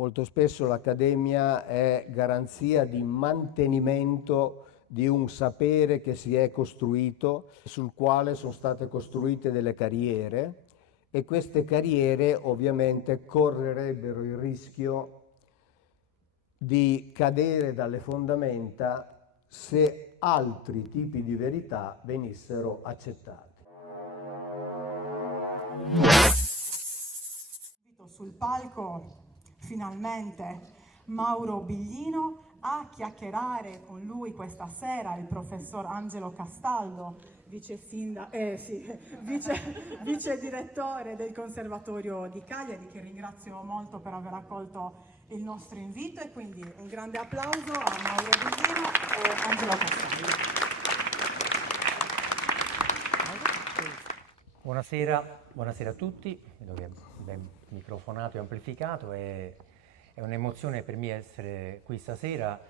Molto spesso l'accademia è garanzia di mantenimento di un sapere che si è costruito, sul quale sono state costruite delle carriere, e queste carriere ovviamente correrebbero il rischio di cadere dalle fondamenta se altri tipi di verità venissero accettati. Sul palco finalmente Mauro Biglino a chiacchierare con lui questa sera il professor Angelo Castaldo, vice direttore del Conservatorio di Cagliari, che ringrazio molto per aver accolto il nostro invito, e quindi un grande applauso a Mauro Biglino e Angelo Castaldo. Buonasera a tutti, vedo che è ben microfonato e amplificato, è un'emozione per me essere qui stasera,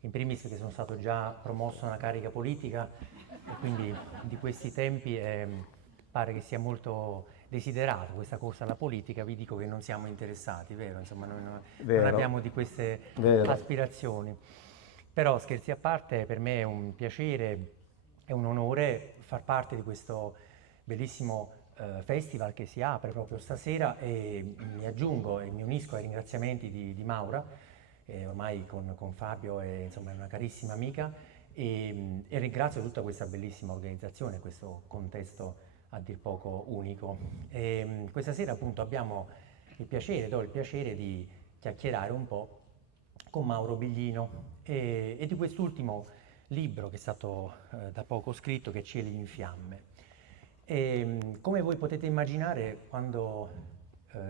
in primis perché sono stato già promosso a una carica politica e quindi di questi tempi pare che sia molto desiderato questa corsa alla politica. Vi dico che non siamo interessati, vero? Insomma, noi non abbiamo di queste aspirazioni. Però scherzi a parte, per me è un piacere e un onore far parte di questo bellissimo festival che si apre proprio stasera, e mi aggiungo e mi unisco ai ringraziamenti di Maura, ormai con Fabio insomma, è una carissima amica, e ringrazio tutta questa bellissima organizzazione, questo contesto a dir poco unico. Questa sera appunto do il piacere di chiacchierare un po' con Mauro Biglino e di quest'ultimo libro che è stato da poco scritto, che è Cieli in fiamme. Come voi potete immaginare, quando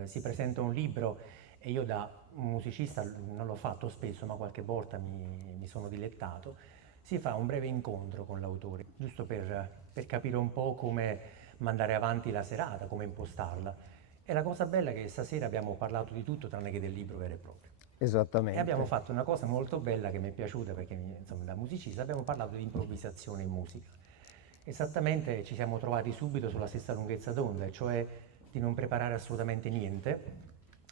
si presenta un libro, e io da musicista non l'ho fatto spesso, ma qualche volta mi sono dilettato, si fa un breve incontro con l'autore, giusto per capire un po' come mandare avanti la serata, come impostarla. E la cosa bella è che stasera abbiamo parlato di tutto tranne che del libro vero e proprio. Esattamente. E abbiamo fatto una cosa molto bella che mi è piaciuta, perché insomma, da musicista abbiamo parlato di improvvisazione in musica. Esattamente, ci siamo trovati subito sulla stessa lunghezza d'onda, e cioè di non preparare assolutamente niente,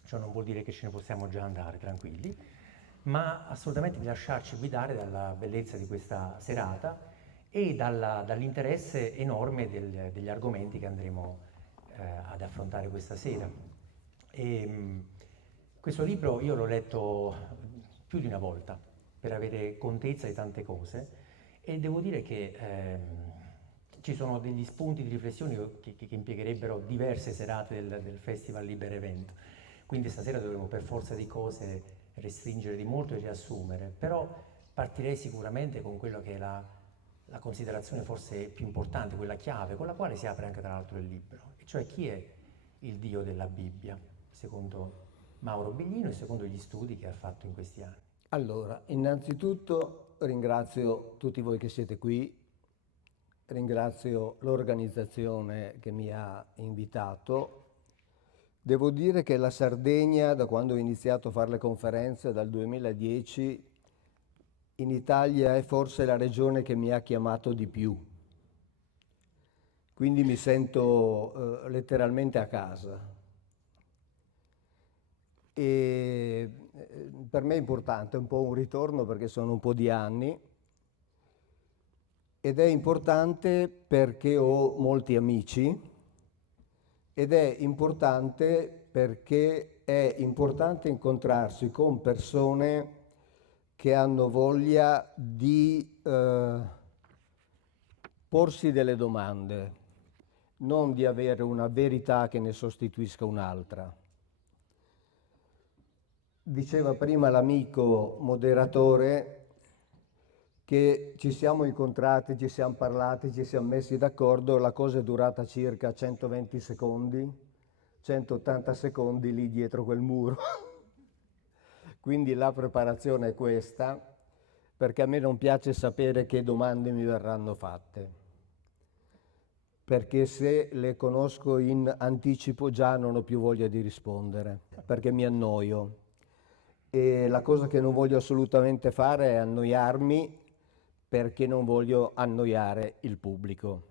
ciò non vuol dire che ce ne possiamo già andare tranquilli, ma assolutamente di lasciarci guidare dalla bellezza di questa serata e dall'interesse enorme degli argomenti che andremo ad affrontare questa sera. Questo libro io l'ho letto più di una volta per avere contezza di tante cose, e devo dire che ci sono degli spunti di riflessione che impiegherebbero diverse serate del Festival Liber Evento. Quindi stasera dovremo per forza di cose restringere di molto e riassumere, però partirei sicuramente con quello che è la considerazione forse più importante, quella chiave, con la quale si apre anche tra l'altro il libro, e cioè chi è il Dio della Bibbia, secondo Mauro Biglino e secondo gli studi che ha fatto in questi anni. Allora, innanzitutto ringrazio tutti voi che siete qui, ringrazio l'organizzazione che mi ha invitato. Devo dire che la Sardegna, da quando ho iniziato a fare le conferenze, dal 2010, in Italia è forse la regione che mi ha chiamato di più. Quindi mi sento letteralmente a casa. E per me è importante, è un po' un ritorno perché sono un po' di anni, ed è importante perché ho molti amici, ed è importante perché è importante incontrarsi con persone che hanno voglia di porsi delle domande, non di avere una verità che ne sostituisca un'altra. Diceva prima l'amico moderatore che ci siamo incontrati, ci siamo parlati, ci siamo messi d'accordo, la cosa è durata circa 120 secondi, 180 secondi lì dietro quel muro. Quindi la preparazione è questa, perché a me non piace sapere che domande mi verranno fatte, perché se le conosco in anticipo già non ho più voglia di rispondere, perché mi annoio. E la cosa che non voglio assolutamente fare è annoiarmi, perché non voglio annoiare il pubblico.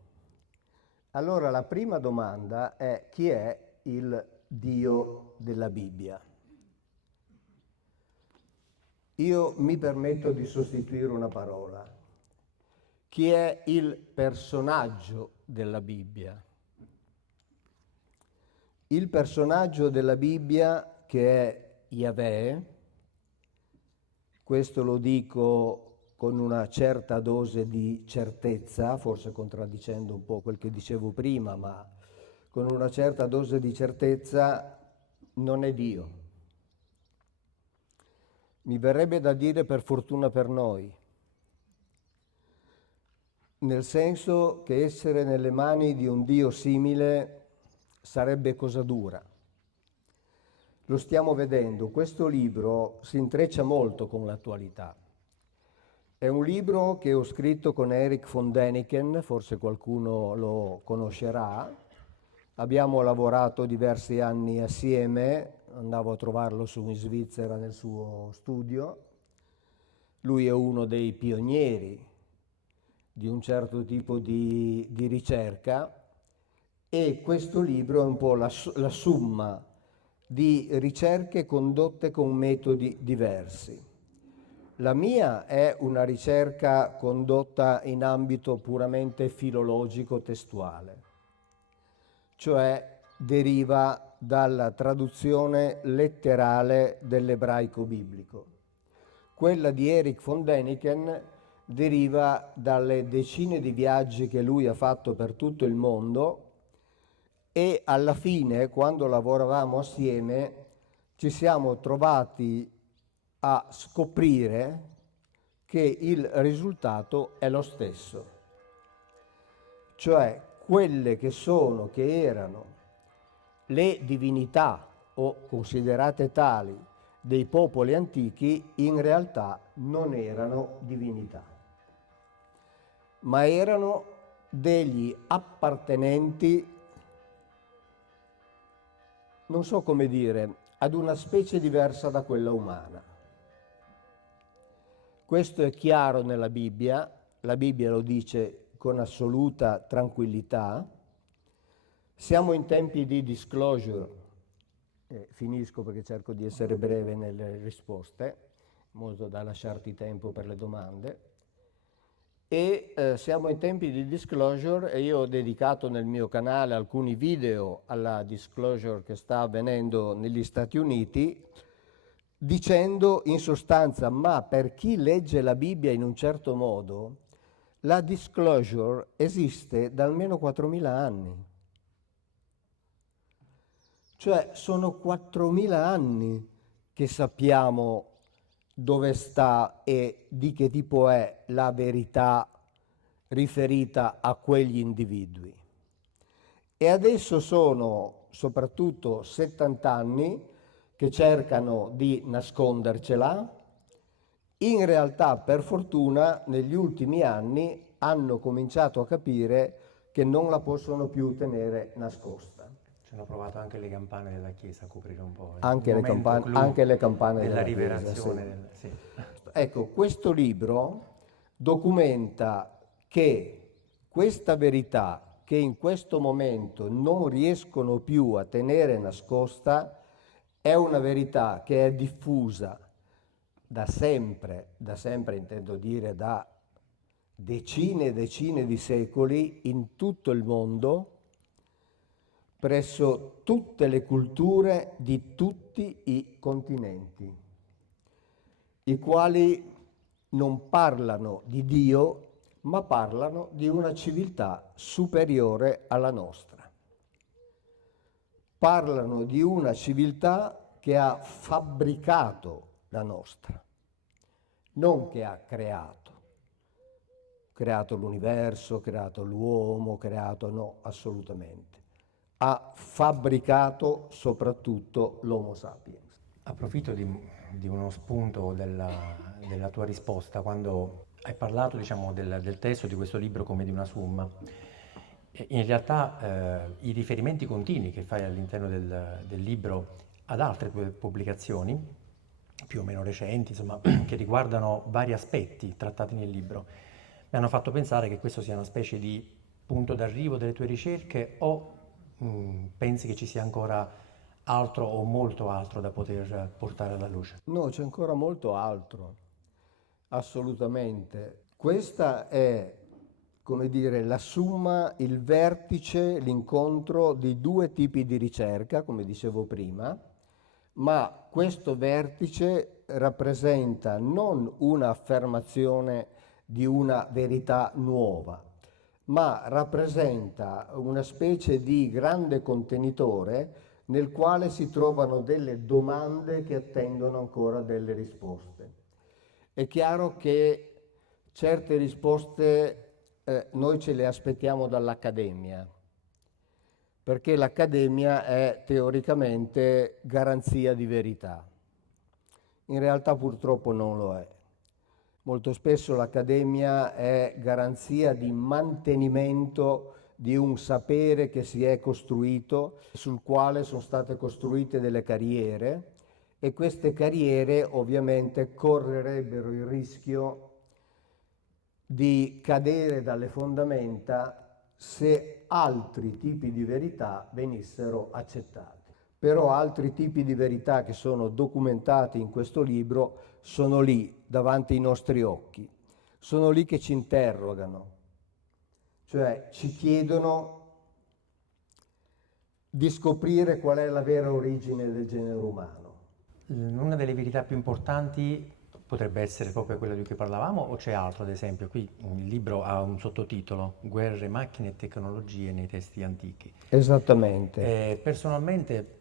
Allora la prima domanda è: chi è il Dio della Bibbia? io mi permetto di sostituire una parola. Chi è il personaggio della Bibbia? Il personaggio della Bibbia, che è Yahweh, questo lo dico con una certa dose di certezza, forse contraddicendo un po' quel che dicevo prima, ma con una certa dose di certezza, non è Dio. Mi verrebbe da dire per fortuna per noi, nel senso che essere nelle mani di un Dio simile sarebbe cosa dura. Lo stiamo vedendo, questo libro si intreccia molto con l'attualità. È un libro che ho scritto con Erich von Däniken, forse qualcuno lo conoscerà. Abbiamo lavorato diversi anni assieme, andavo a trovarlo su in Svizzera nel suo studio. Lui è uno dei pionieri di un certo tipo di ricerca e questo libro è un po' la somma di ricerche condotte con metodi diversi. La mia è una ricerca condotta in ambito puramente filologico-testuale, cioè deriva dalla traduzione letterale dell'ebraico biblico. Quella di Erich von Däniken deriva dalle decine di viaggi che lui ha fatto per tutto il mondo e alla fine, quando lavoravamo assieme, ci siamo trovati a scoprire che il risultato è lo stesso. Cioè, quelle che erano le divinità o considerate tali dei popoli antichi, in realtà non erano divinità, ma erano degli appartenenti, non so come dire, ad una specie diversa da quella umana. Questo è chiaro nella Bibbia, la Bibbia lo dice con assoluta tranquillità. Siamo in tempi di disclosure, finisco perché cerco di essere breve nelle risposte, in modo da lasciarti tempo per le domande. Siamo in tempi di disclosure e io ho dedicato nel mio canale alcuni video alla disclosure che sta avvenendo negli Stati Uniti, dicendo in sostanza, ma per chi legge la Bibbia in un certo modo, la disclosure esiste da almeno 4.000 anni. Cioè sono 4.000 anni che sappiamo dove sta e di che tipo è la verità riferita a quegli individui. E adesso sono soprattutto 70 anni che cercano di nascondercela. In realtà, per fortuna, negli ultimi anni hanno cominciato a capire che non la possono più tenere nascosta. Ci hanno provato anche le campane della Chiesa a coprire un po'. Anche le campane della della rivelazione. Chiesa, sì. Sì. Ecco, questo libro documenta che questa verità che in questo momento non riescono più a tenere nascosta è una verità che è diffusa da sempre intendo dire da decine e decine di secoli in tutto il mondo, presso tutte le culture di tutti i continenti, i quali non parlano di Dio, ma parlano di una civiltà superiore alla nostra. Parlano di una civiltà che ha fabbricato la nostra, non che ha creato l'universo, creato l'uomo, no, assolutamente. Ha fabbricato soprattutto l'Homo sapiens. Approfitto di uno spunto della tua risposta quando hai parlato, diciamo, del testo di questo libro come di una summa. In realtà i riferimenti continui che fai all'interno del libro ad altre tue pubblicazioni, più o meno recenti, insomma, che riguardano vari aspetti trattati nel libro, mi hanno fatto pensare che questo sia una specie di punto d'arrivo delle tue ricerche o pensi che ci sia ancora altro o molto altro da poter portare alla luce? No, c'è ancora molto altro, assolutamente. Questa è, come dire, la summa, il vertice, l'incontro di due tipi di ricerca, come dicevo prima, ma questo vertice rappresenta non un'affermazione di una verità nuova, ma rappresenta una specie di grande contenitore nel quale si trovano delle domande che attendono ancora delle risposte. È chiaro che certe risposte noi ce le aspettiamo dall'accademia, perché l'accademia è teoricamente garanzia di verità. In realtà purtroppo non lo è. Molto spesso l'accademia è garanzia di mantenimento di un sapere che si è costruito, sul quale sono state costruite delle carriere, e queste carriere ovviamente correrebbero il rischio di cadere dalle fondamenta se altri tipi di verità venissero accettati. Però altri tipi di verità che sono documentati in questo libro sono lì, davanti ai nostri occhi, sono lì che ci interrogano, cioè ci chiedono di scoprire qual è la vera origine del genere umano. Una delle verità più importanti potrebbe essere proprio quella di cui parlavamo, o c'è altro? Ad esempio, qui il libro ha un sottotitolo: Guerre, macchine e tecnologie nei testi antichi. Esattamente. Personalmente,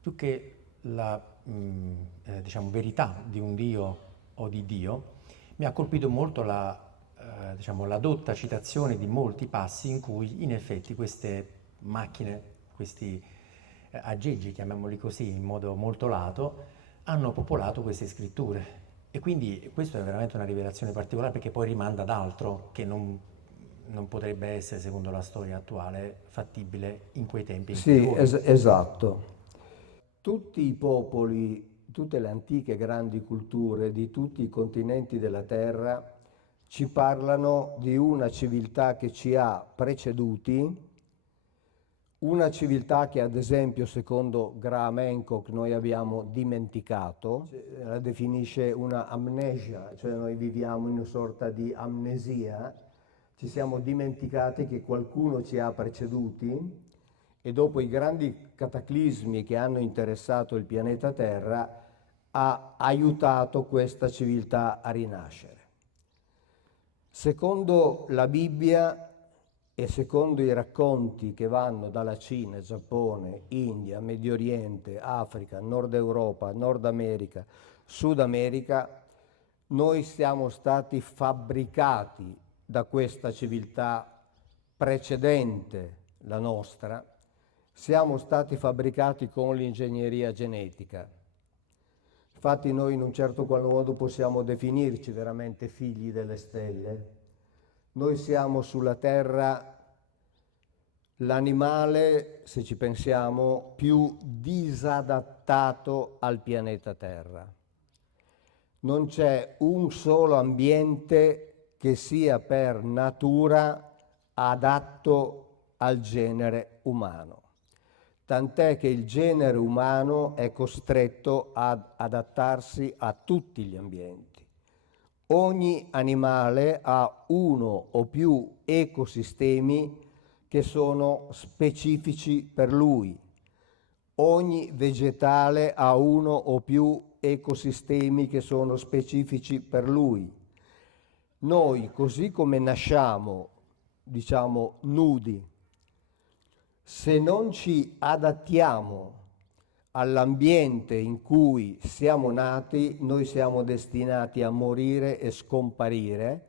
più che la diciamo, verità di un Dio o di Dio, mi ha colpito molto diciamo, la dotta citazione di molti passi in cui in effetti queste macchine, questi aggeggi, chiamiamoli così, in modo molto lato, hanno popolato queste scritture. E quindi questo è veramente una rivelazione particolare, perché poi rimanda ad altro che non potrebbe essere, secondo la storia attuale, fattibile in quei tempi in cui Sì, lui. esatto. Tutti i popoli, tutte le antiche grandi culture di tutti i continenti della Terra ci parlano di una civiltà che ci ha preceduti, una civiltà che ad esempio secondo Graham Hancock noi abbiamo dimenticato, la definisce una amnesia, cioè noi viviamo in una sorta di amnesia, ci siamo dimenticati che qualcuno ci ha preceduti e dopo i grandi cataclismi che hanno interessato il pianeta Terra ha aiutato questa civiltà a rinascere. Secondo la Bibbia e secondo i racconti che vanno dalla Cina, Giappone, India, Medio Oriente, Africa, Nord Europa, Nord America, Sud America, noi siamo stati fabbricati da questa civiltà precedente la nostra, siamo stati fabbricati con l'ingegneria genetica. Infatti noi in un certo qual modo possiamo definirci veramente figli delle stelle. Noi siamo sulla Terra l'animale, se ci pensiamo, più disadattato al pianeta Terra. Non c'è un solo ambiente che sia per natura adatto al genere umano. Tant'è che il genere umano è costretto ad adattarsi a tutti gli ambienti. Ogni animale ha uno o più ecosistemi che sono specifici per lui. Ogni vegetale ha uno o più ecosistemi che sono specifici per lui. Noi, così come nasciamo, diciamo, nudi, se non ci adattiamo all'ambiente in cui siamo nati, noi siamo destinati a morire e scomparire,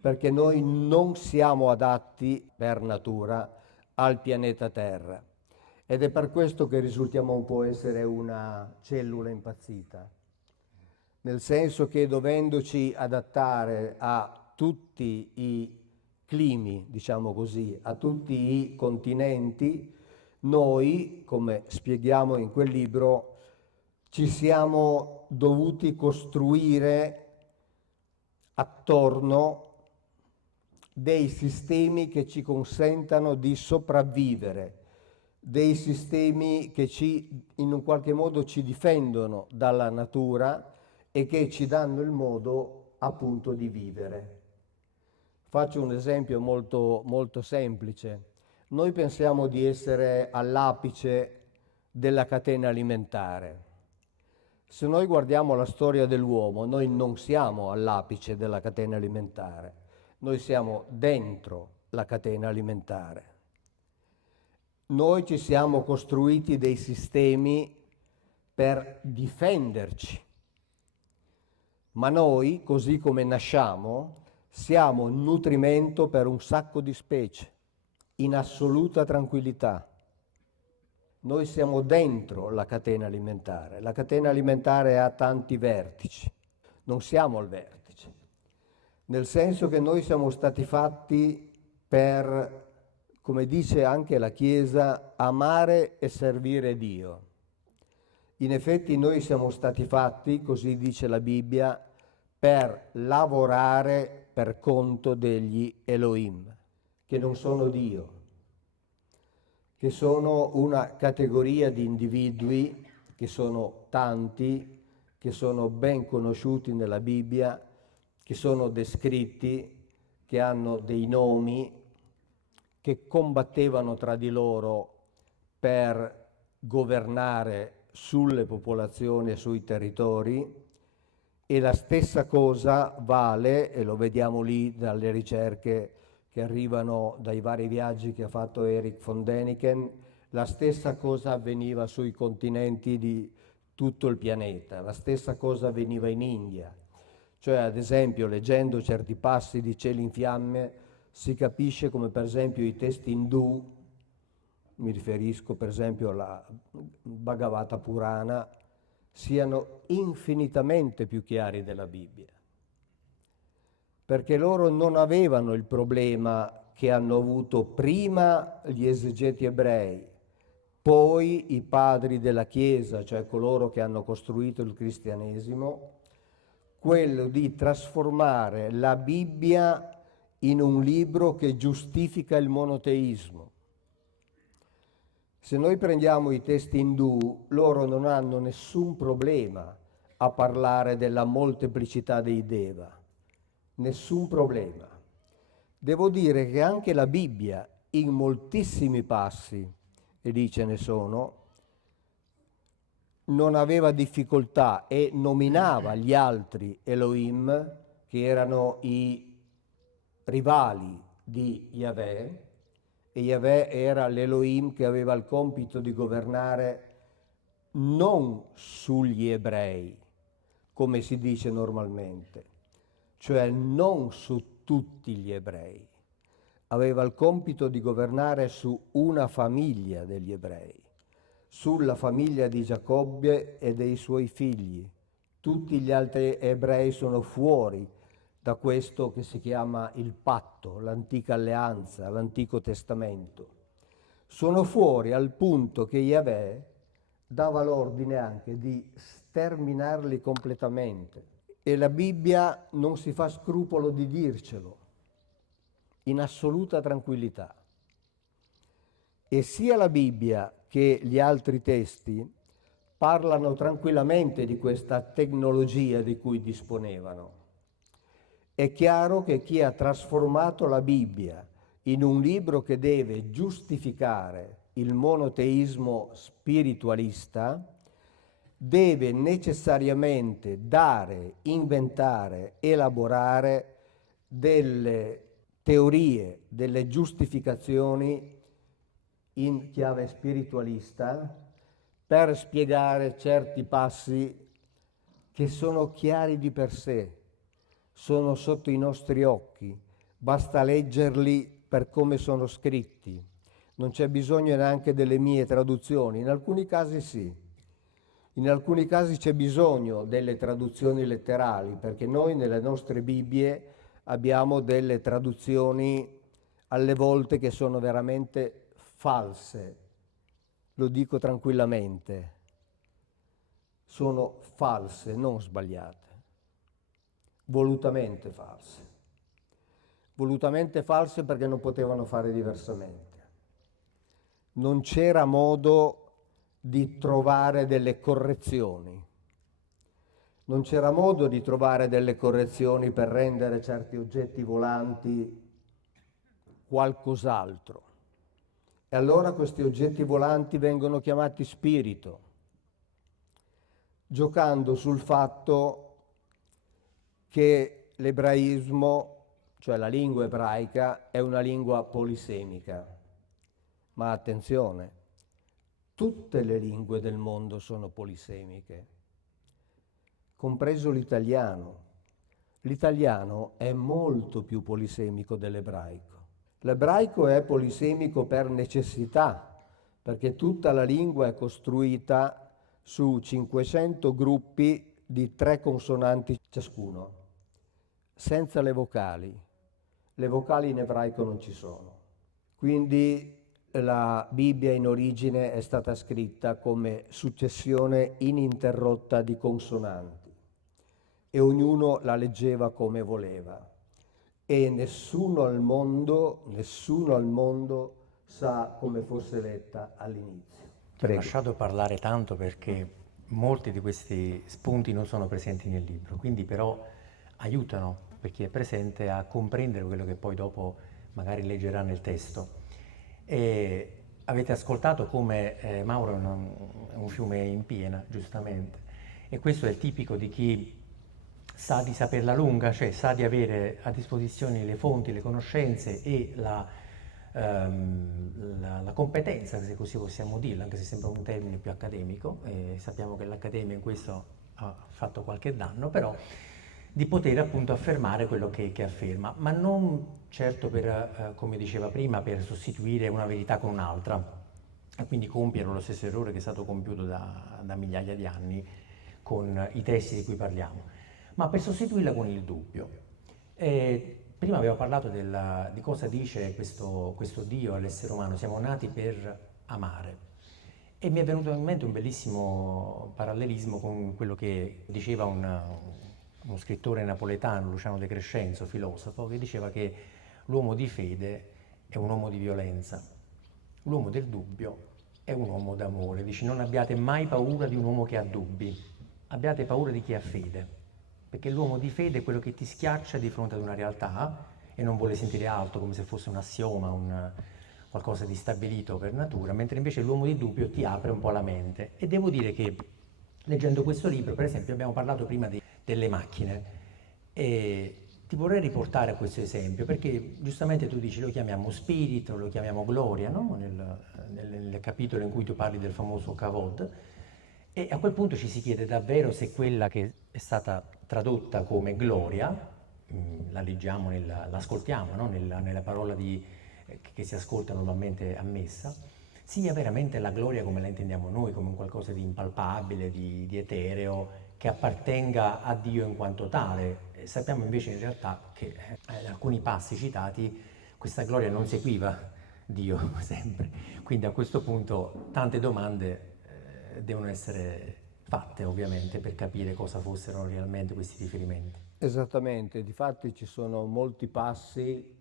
perché noi non siamo adatti per natura al pianeta Terra. Ed è per questo che risultiamo un po' essere una cellula impazzita, nel senso che dovendoci adattare a tutti i climi, diciamo così, a tutti i continenti, noi, come spieghiamo in quel libro, ci siamo dovuti costruire attorno dei sistemi che ci consentano di sopravvivere dei sistemi che in un qualche modo ci difendono dalla natura e che ci danno il modo appunto di vivere. Faccio un esempio molto, molto semplice. Noi pensiamo di essere all'apice della catena alimentare. Se noi guardiamo la storia dell'uomo, noi non siamo all'apice della catena alimentare, noi siamo dentro la catena alimentare. Noi ci siamo costruiti dei sistemi per difenderci, ma noi, così come nasciamo, siamo nutrimento per un sacco di specie, in assoluta tranquillità. Noi siamo dentro la catena alimentare. La catena alimentare ha tanti vertici, non siamo al vertice, nel senso che noi siamo stati fatti per, come dice anche la Chiesa, amare e servire Dio. In effetti noi siamo stati fatti, così dice la Bibbia, per lavorare per conto degli Elohim, che non sono Dio, che sono una categoria di individui, che sono tanti, che sono ben conosciuti nella Bibbia, che sono descritti, che hanno dei nomi, che combattevano tra di loro per governare sulle popolazioni e sui territori, e la stessa cosa vale, e lo vediamo lì dalle ricerche che arrivano dai vari viaggi che ha fatto Erich von Däniken, la stessa cosa avveniva sui continenti di tutto il pianeta, la stessa cosa avveniva in India. Cioè, ad esempio, leggendo certi passi di Cieli in fiamme, si capisce come per esempio i testi indù, mi riferisco per esempio alla Bhagavata Purana, siano infinitamente più chiari della Bibbia, perché loro non avevano il problema che hanno avuto prima gli esegeti ebrei, poi i padri della Chiesa, cioè coloro che hanno costruito il cristianesimo, quello di trasformare la Bibbia in un libro che giustifica il monoteismo. Se noi prendiamo i testi indù, loro non hanno nessun problema a parlare della molteplicità dei Deva, nessun problema. Devo dire che anche la Bibbia, in moltissimi passi, e lì ce ne sono, non aveva difficoltà e nominava gli altri Elohim, che erano i rivali di Yahweh, e Yahweh era l'Elohim che aveva il compito di governare non sugli ebrei, come si dice normalmente, cioè non su tutti gli ebrei. Aveva il compito di governare su una famiglia degli ebrei, sulla famiglia di Giacobbe e dei suoi figli. Tutti gli altri ebrei sono fuori da questo che si chiama il patto, l'antica alleanza, l'antico testamento. Sono fuori al punto che Yahweh dava l'ordine anche di sterminarli completamente. E la Bibbia non si fa scrupolo di dircelo, in assoluta tranquillità. E sia la Bibbia che gli altri testi parlano tranquillamente di questa tecnologia di cui disponevano. È chiaro che chi ha trasformato la Bibbia in un libro che deve giustificare il monoteismo spiritualista deve necessariamente dare, inventare, elaborare delle teorie, delle giustificazioni in chiave spiritualista per spiegare certi passi che sono chiari di per sé, sono sotto i nostri occhi, basta leggerli per come sono scritti, non c'è bisogno neanche delle mie traduzioni, in alcuni casi sì, in alcuni casi c'è bisogno delle traduzioni letterali, perché noi nelle nostre Bibbie abbiamo delle traduzioni alle volte che sono veramente false, lo dico tranquillamente, sono false, non sbagliate. Volutamente false perché non potevano fare diversamente. non c'era modo di trovare delle correzioni. Non c'era modo di trovare delle correzioni per rendere certi oggetti volanti qualcos'altro. E allora questi oggetti volanti vengono chiamati spirito, giocando sul fatto che l'ebraismo, cioè la lingua ebraica, è una lingua polisemica. Ma attenzione, tutte le lingue del mondo sono polisemiche, compreso l'italiano. L'italiano è molto più polisemico dell'ebraico. L'ebraico è polisemico per necessità, perché tutta la lingua è costruita su 500 gruppi di 3 consonanti ciascuno, senza le vocali. Le vocali in ebraico non ci sono. Quindi la Bibbia in origine è stata scritta come successione ininterrotta di consonanti e ognuno la leggeva come voleva. E nessuno al mondo sa come fosse letta all'inizio. Ti ho lasciato parlare tanto perché molti di questi spunti non sono presenti nel libro, quindi però aiutano per chi è presente a comprendere quello che poi dopo magari leggerà nel testo. E avete ascoltato come Mauro è un fiume in piena, giustamente, e questo è tipico di chi sa di saperla lunga, cioè sa di avere a disposizione le fonti, le conoscenze e la competenza, se così possiamo dirlo, anche se sembra un termine più accademico, e sappiamo che l'accademia in questo ha fatto qualche danno, però di poter appunto affermare quello che afferma, ma non certo per, come diceva prima, per sostituire una verità con un'altra, e quindi compiere lo stesso errore che è stato compiuto da migliaia di anni con i testi di cui parliamo, ma per sostituirla con il dubbio. Prima abbiamo parlato di cosa dice questo Dio all'essere umano: siamo nati per amare. E mi è venuto in mente un bellissimo parallelismo con quello che diceva uno scrittore napoletano, Luciano De Crescenzo, filosofo, che diceva che l'uomo di fede è un uomo di violenza, l'uomo del dubbio è un uomo d'amore. Dice: non abbiate mai paura di un uomo che ha dubbi, abbiate paura di chi ha fede. Perché l'uomo di fede è quello che ti schiaccia di fronte ad una realtà e non vuole sentire altro, come se fosse un assioma, qualcosa di stabilito per natura, mentre invece l'uomo di dubbio ti apre un po' la mente. E devo dire che leggendo questo libro, per esempio, abbiamo parlato prima delle macchine, e ti vorrei riportare a questo esempio, perché giustamente tu dici lo chiamiamo spirito, lo chiamiamo gloria, no? Nel capitolo in cui tu parli del famoso Kavod. E a quel punto ci si chiede davvero se quella che è stata tradotta come gloria, la leggiamo, l'ascoltiamo, no? nella parola che si ascolta normalmente a messa, sia veramente la gloria come la intendiamo noi, come un qualcosa di impalpabile, di etereo, che appartenga a Dio in quanto tale. E sappiamo invece in realtà che in alcuni passi citati questa gloria non seguiva Dio sempre. Quindi a questo punto tante domande devono essere fatte, ovviamente, per capire cosa fossero realmente questi riferimenti. Esattamente, difatti ci sono molti passi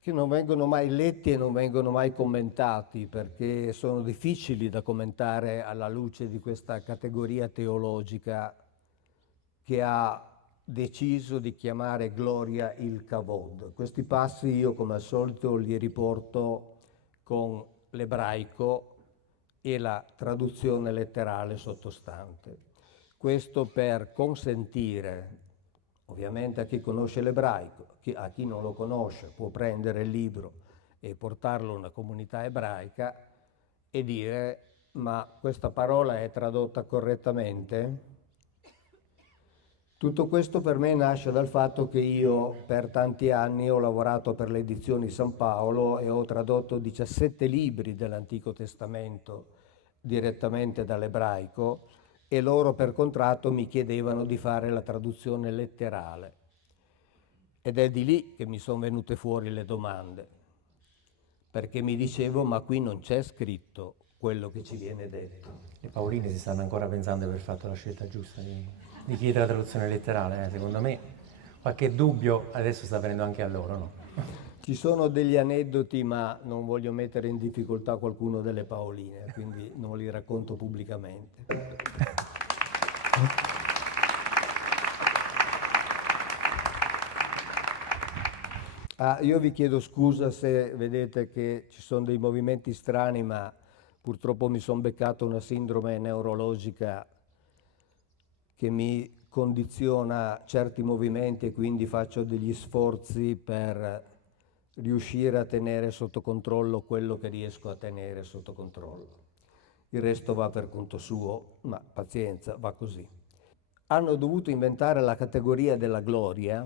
che non vengono mai letti e non vengono mai commentati, perché sono difficili da commentare alla luce di questa categoria teologica che ha deciso di chiamare gloria il kavod. Questi passi io, come al solito, li riporto con l'ebraico e la traduzione letterale sottostante. Questo per consentire, ovviamente, a chi conosce l'ebraico, a chi non lo conosce può prendere il libro e portarlo a una comunità ebraica e dire: ma questa parola è tradotta correttamente? Tutto questo per me nasce dal fatto che io per tanti anni ho lavorato per le edizioni San Paolo e ho tradotto 17 libri dell'Antico Testamento direttamente dall'ebraico, e loro per contratto mi chiedevano di fare la traduzione letterale. Ed è di lì che mi sono venute fuori le domande, perché mi dicevo: ma qui non c'è scritto quello che ci viene detto. Le Paoline si stanno ancora pensando di aver fatto la scelta giusta di chiedere la traduzione letterale. Secondo me qualche dubbio adesso sta venendo anche a loro, no? Ci sono degli aneddoti, ma non voglio mettere in difficoltà qualcuno delle Paoline, quindi non li racconto pubblicamente. Io vi chiedo scusa se vedete che ci sono dei movimenti strani, ma purtroppo mi sono beccato una sindrome neurologica che mi condiziona certi movimenti e quindi faccio degli sforzi per riuscire a tenere sotto controllo quello che riesco a tenere sotto controllo. Il resto va per conto suo, ma pazienza, va così. Hanno dovuto inventare la categoria della gloria,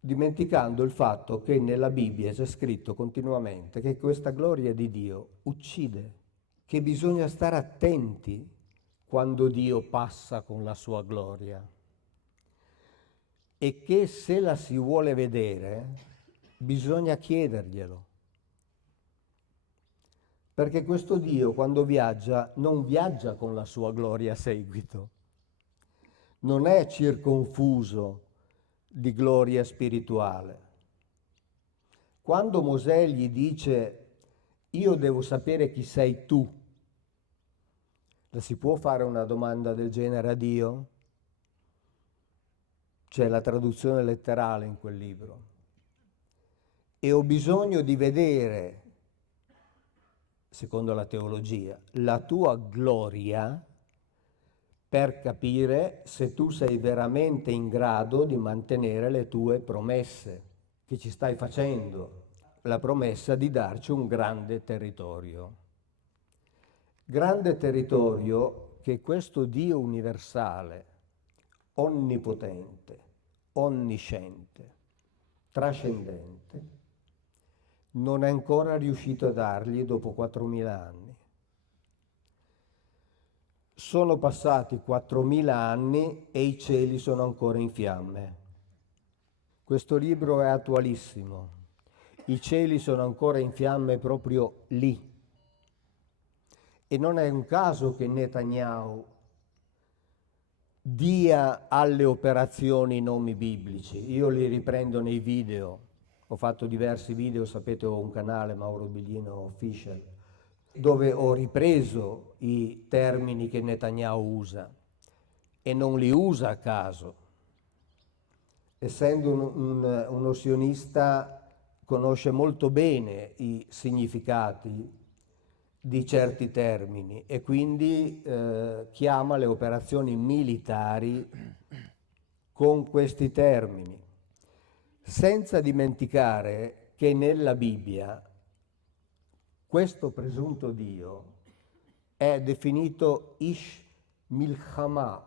dimenticando il fatto che nella Bibbia c'è scritto continuamente che questa gloria di Dio uccide, che bisogna stare attenti quando Dio passa con la sua gloria e che se la si vuole vedere bisogna chiederglielo. Perché questo Dio quando viaggia non viaggia con la sua gloria a seguito, non è circonfuso di gloria spirituale. Quando Mosè gli dice io devo sapere chi sei tu, la si può fare una domanda del genere a Dio? C'è la traduzione letterale in quel libro. E ho bisogno di vedere, secondo la teologia, la tua gloria per capire se tu sei veramente in grado di mantenere le tue promesse che ci stai facendo, la promessa di darci un grande territorio. Grande territorio che questo Dio universale, onnipotente, onnisciente, trascendente, non è ancora riuscito a dargli dopo 4.000 anni. Sono passati 4.000 anni e i cieli sono ancora in fiamme. Questo libro è attualissimo. I cieli sono ancora in fiamme proprio lì. E non è un caso che Netanyahu dia alle operazioni nomi biblici. Io li riprendo nei video. Ho fatto diversi video, sapete, ho un canale, Mauro Biglino Official, dove ho ripreso i termini che Netanyahu usa e non li usa a caso. Essendo uno sionista, conosce molto bene i significati di certi termini e quindi chiama le operazioni militari con questi termini, senza dimenticare che nella Bibbia questo presunto Dio è definito Ish Milchama,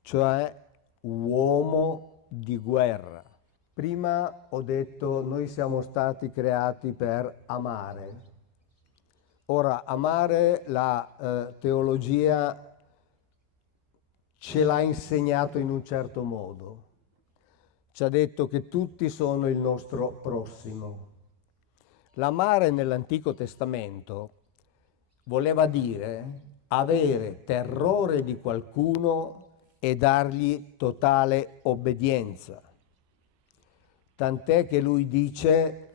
cioè uomo di guerra. Prima ho detto noi siamo stati creati per amare. Ora, amare la teologia ce l'ha insegnato in un certo modo. Ci ha detto che tutti sono il nostro prossimo. L'amare nell'Antico Testamento voleva dire avere terrore di qualcuno e dargli totale obbedienza. Tant'è che lui dice: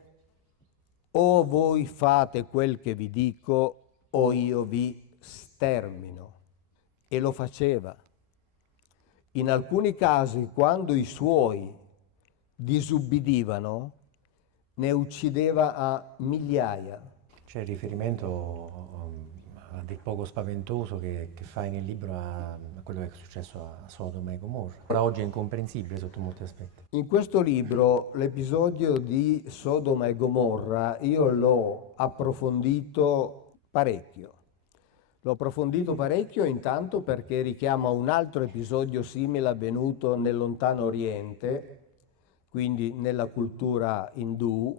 o voi fate quel che vi dico o io vi stermino. E lo faceva. In alcuni casi, quando i suoi disubbidivano, ne uccideva a migliaia. C'è il riferimento a del poco spaventoso che fai nel libro a quello che è successo a Sodoma e Gomorra. Ora oggi è incomprensibile sotto molti aspetti. In questo libro l'episodio di Sodoma e Gomorra io l'ho approfondito parecchio. L'ho approfondito parecchio intanto perché richiama un altro episodio simile avvenuto nel lontano Oriente, quindi nella cultura indù,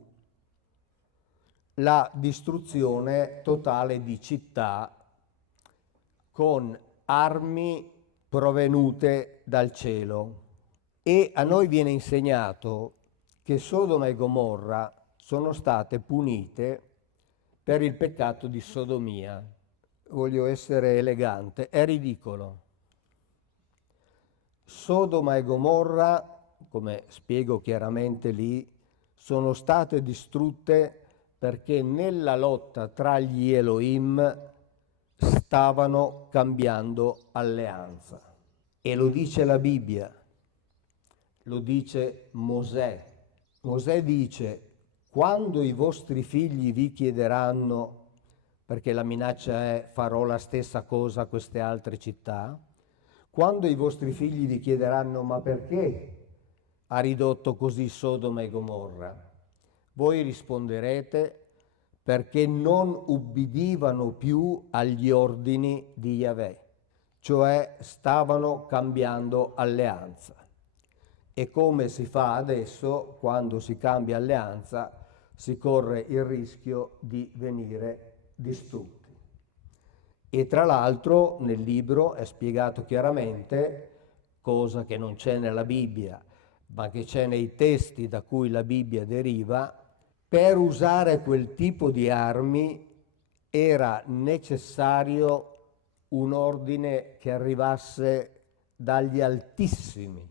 la distruzione totale di città con armi provenute dal cielo. E a noi viene insegnato che Sodoma e Gomorra sono state punite per il peccato di sodomia. Voglio essere elegante, è ridicolo. Sodoma e Gomorra, come spiego chiaramente lì, sono state distrutte perché nella lotta tra gli Elohim stavano cambiando alleanza. E lo dice la Bibbia, lo dice Mosè. Mosè dice: quando i vostri figli vi chiederanno, perché la minaccia è farò la stessa cosa a queste altre città, quando i vostri figli vi chiederanno ma perché ha ridotto così Sodoma e Gomorra, voi risponderete perché non ubbidivano più agli ordini di Yahweh, cioè stavano cambiando alleanza. E come si fa adesso, quando si cambia alleanza, si corre il rischio di venire distrutti. E tra l'altro nel libro è spiegato chiaramente, cosa che non c'è nella Bibbia, ma che c'è nei testi da cui la Bibbia deriva, per usare quel tipo di armi era necessario un ordine che arrivasse dagli altissimi,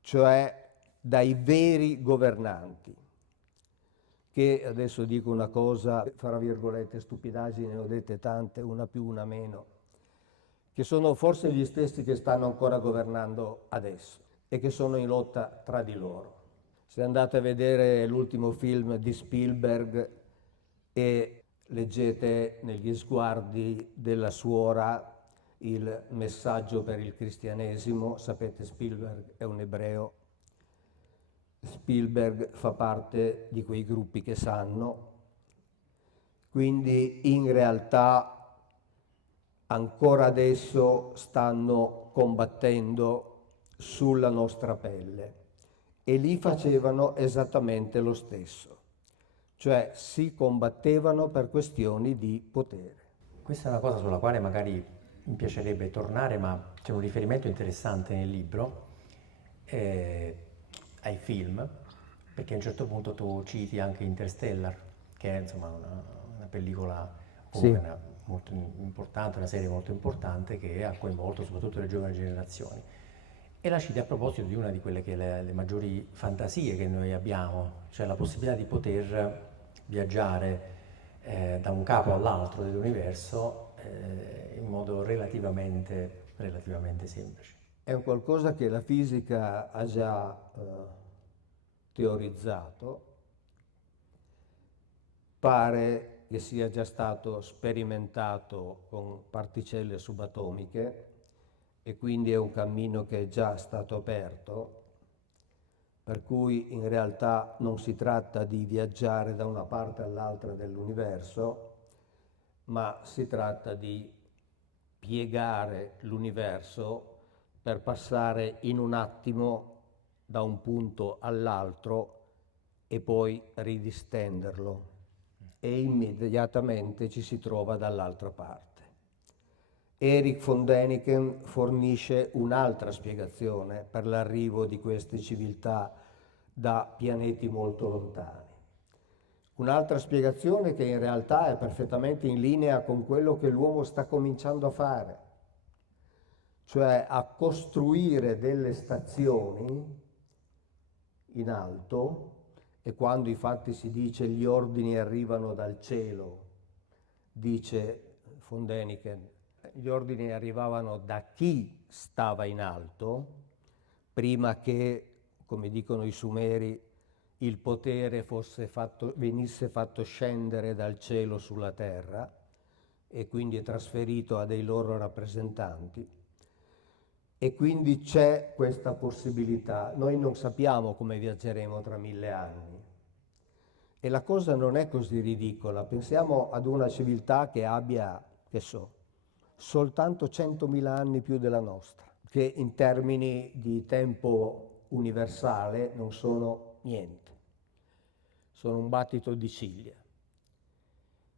cioè dai veri governanti, che adesso dico una cosa, fra virgolette, stupidaggini, ne ho dette tante, una più, una meno, che sono forse gli stessi che stanno ancora governando adesso e che sono in lotta tra di loro. Se andate a vedere l'ultimo film di Spielberg e leggete negli sguardi della suora il messaggio per il cristianesimo, sapete Spielberg è un ebreo, Spielberg fa parte di quei gruppi che sanno, quindi in realtà ancora adesso stanno combattendo sulla nostra pelle e lì facevano esattamente lo stesso, cioè si combattevano per questioni di potere. Questa è una cosa sulla quale magari mi piacerebbe tornare, ma c'è un riferimento interessante nel libro ai film, perché a un certo punto tu citi anche Interstellar, che è insomma una pellicola comunque Sì. molto importante, una serie molto importante che ha coinvolto soprattutto le giovani generazioni. E la citi a proposito di una di quelle che le maggiori fantasie che noi abbiamo, cioè la possibilità di poter viaggiare da un capo all'altro dell'universo in modo relativamente semplice. È un qualcosa che la fisica ha già teorizzato, pare che sia già stato sperimentato con particelle subatomiche e quindi è un cammino che è già stato aperto, per cui in realtà non si tratta di viaggiare da una parte all'altra dell'universo, ma si tratta di piegare l'universo per passare in un attimo da un punto all'altro e poi ridistenderlo e immediatamente ci si trova dall'altra parte. Erich von Däniken fornisce un'altra spiegazione per l'arrivo di queste civiltà da pianeti molto lontani. Un'altra spiegazione che in realtà è perfettamente in linea con quello che l'uomo sta cominciando a fare, cioè a costruire delle stazioni in alto, e quando infatti si dice gli ordini arrivano dal cielo, dice von Däniken, gli ordini arrivavano da chi stava in alto, prima che, come dicono i Sumeri, il potere venisse fatto scendere dal cielo sulla terra e quindi trasferito a dei loro rappresentanti. E quindi c'è questa possibilità. Noi non sappiamo come viaggeremo tra 1000 anni. E la cosa non è così ridicola. Pensiamo ad una civiltà che abbia, che so, soltanto 100.000 anni più della nostra, che in termini di tempo universale non sono niente, sono un battito di ciglia.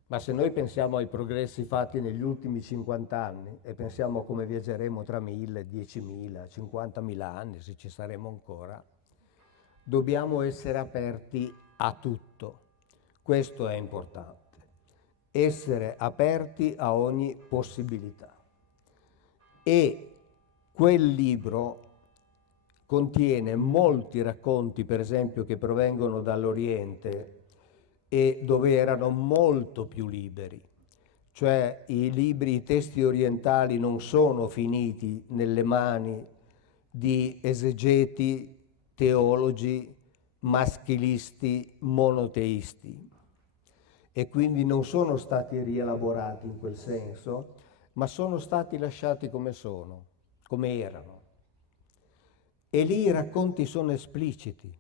Ma se noi pensiamo ai progressi fatti negli ultimi 50 anni e pensiamo a come viaggeremo tra 1000, 10.000, 50.000 anni, se ci saremo ancora, dobbiamo essere aperti a tutto. Questo è importante. Essere aperti a ogni possibilità. E quel libro contiene molti racconti, per esempio, che provengono dall'Oriente e dove erano molto più liberi. Cioè i libri, i testi orientali non sono finiti nelle mani di esegeti, teologi, maschilisti, monoteisti, e quindi non sono stati rielaborati in quel senso, ma sono stati lasciati come sono, come erano. E lì i racconti sono espliciti.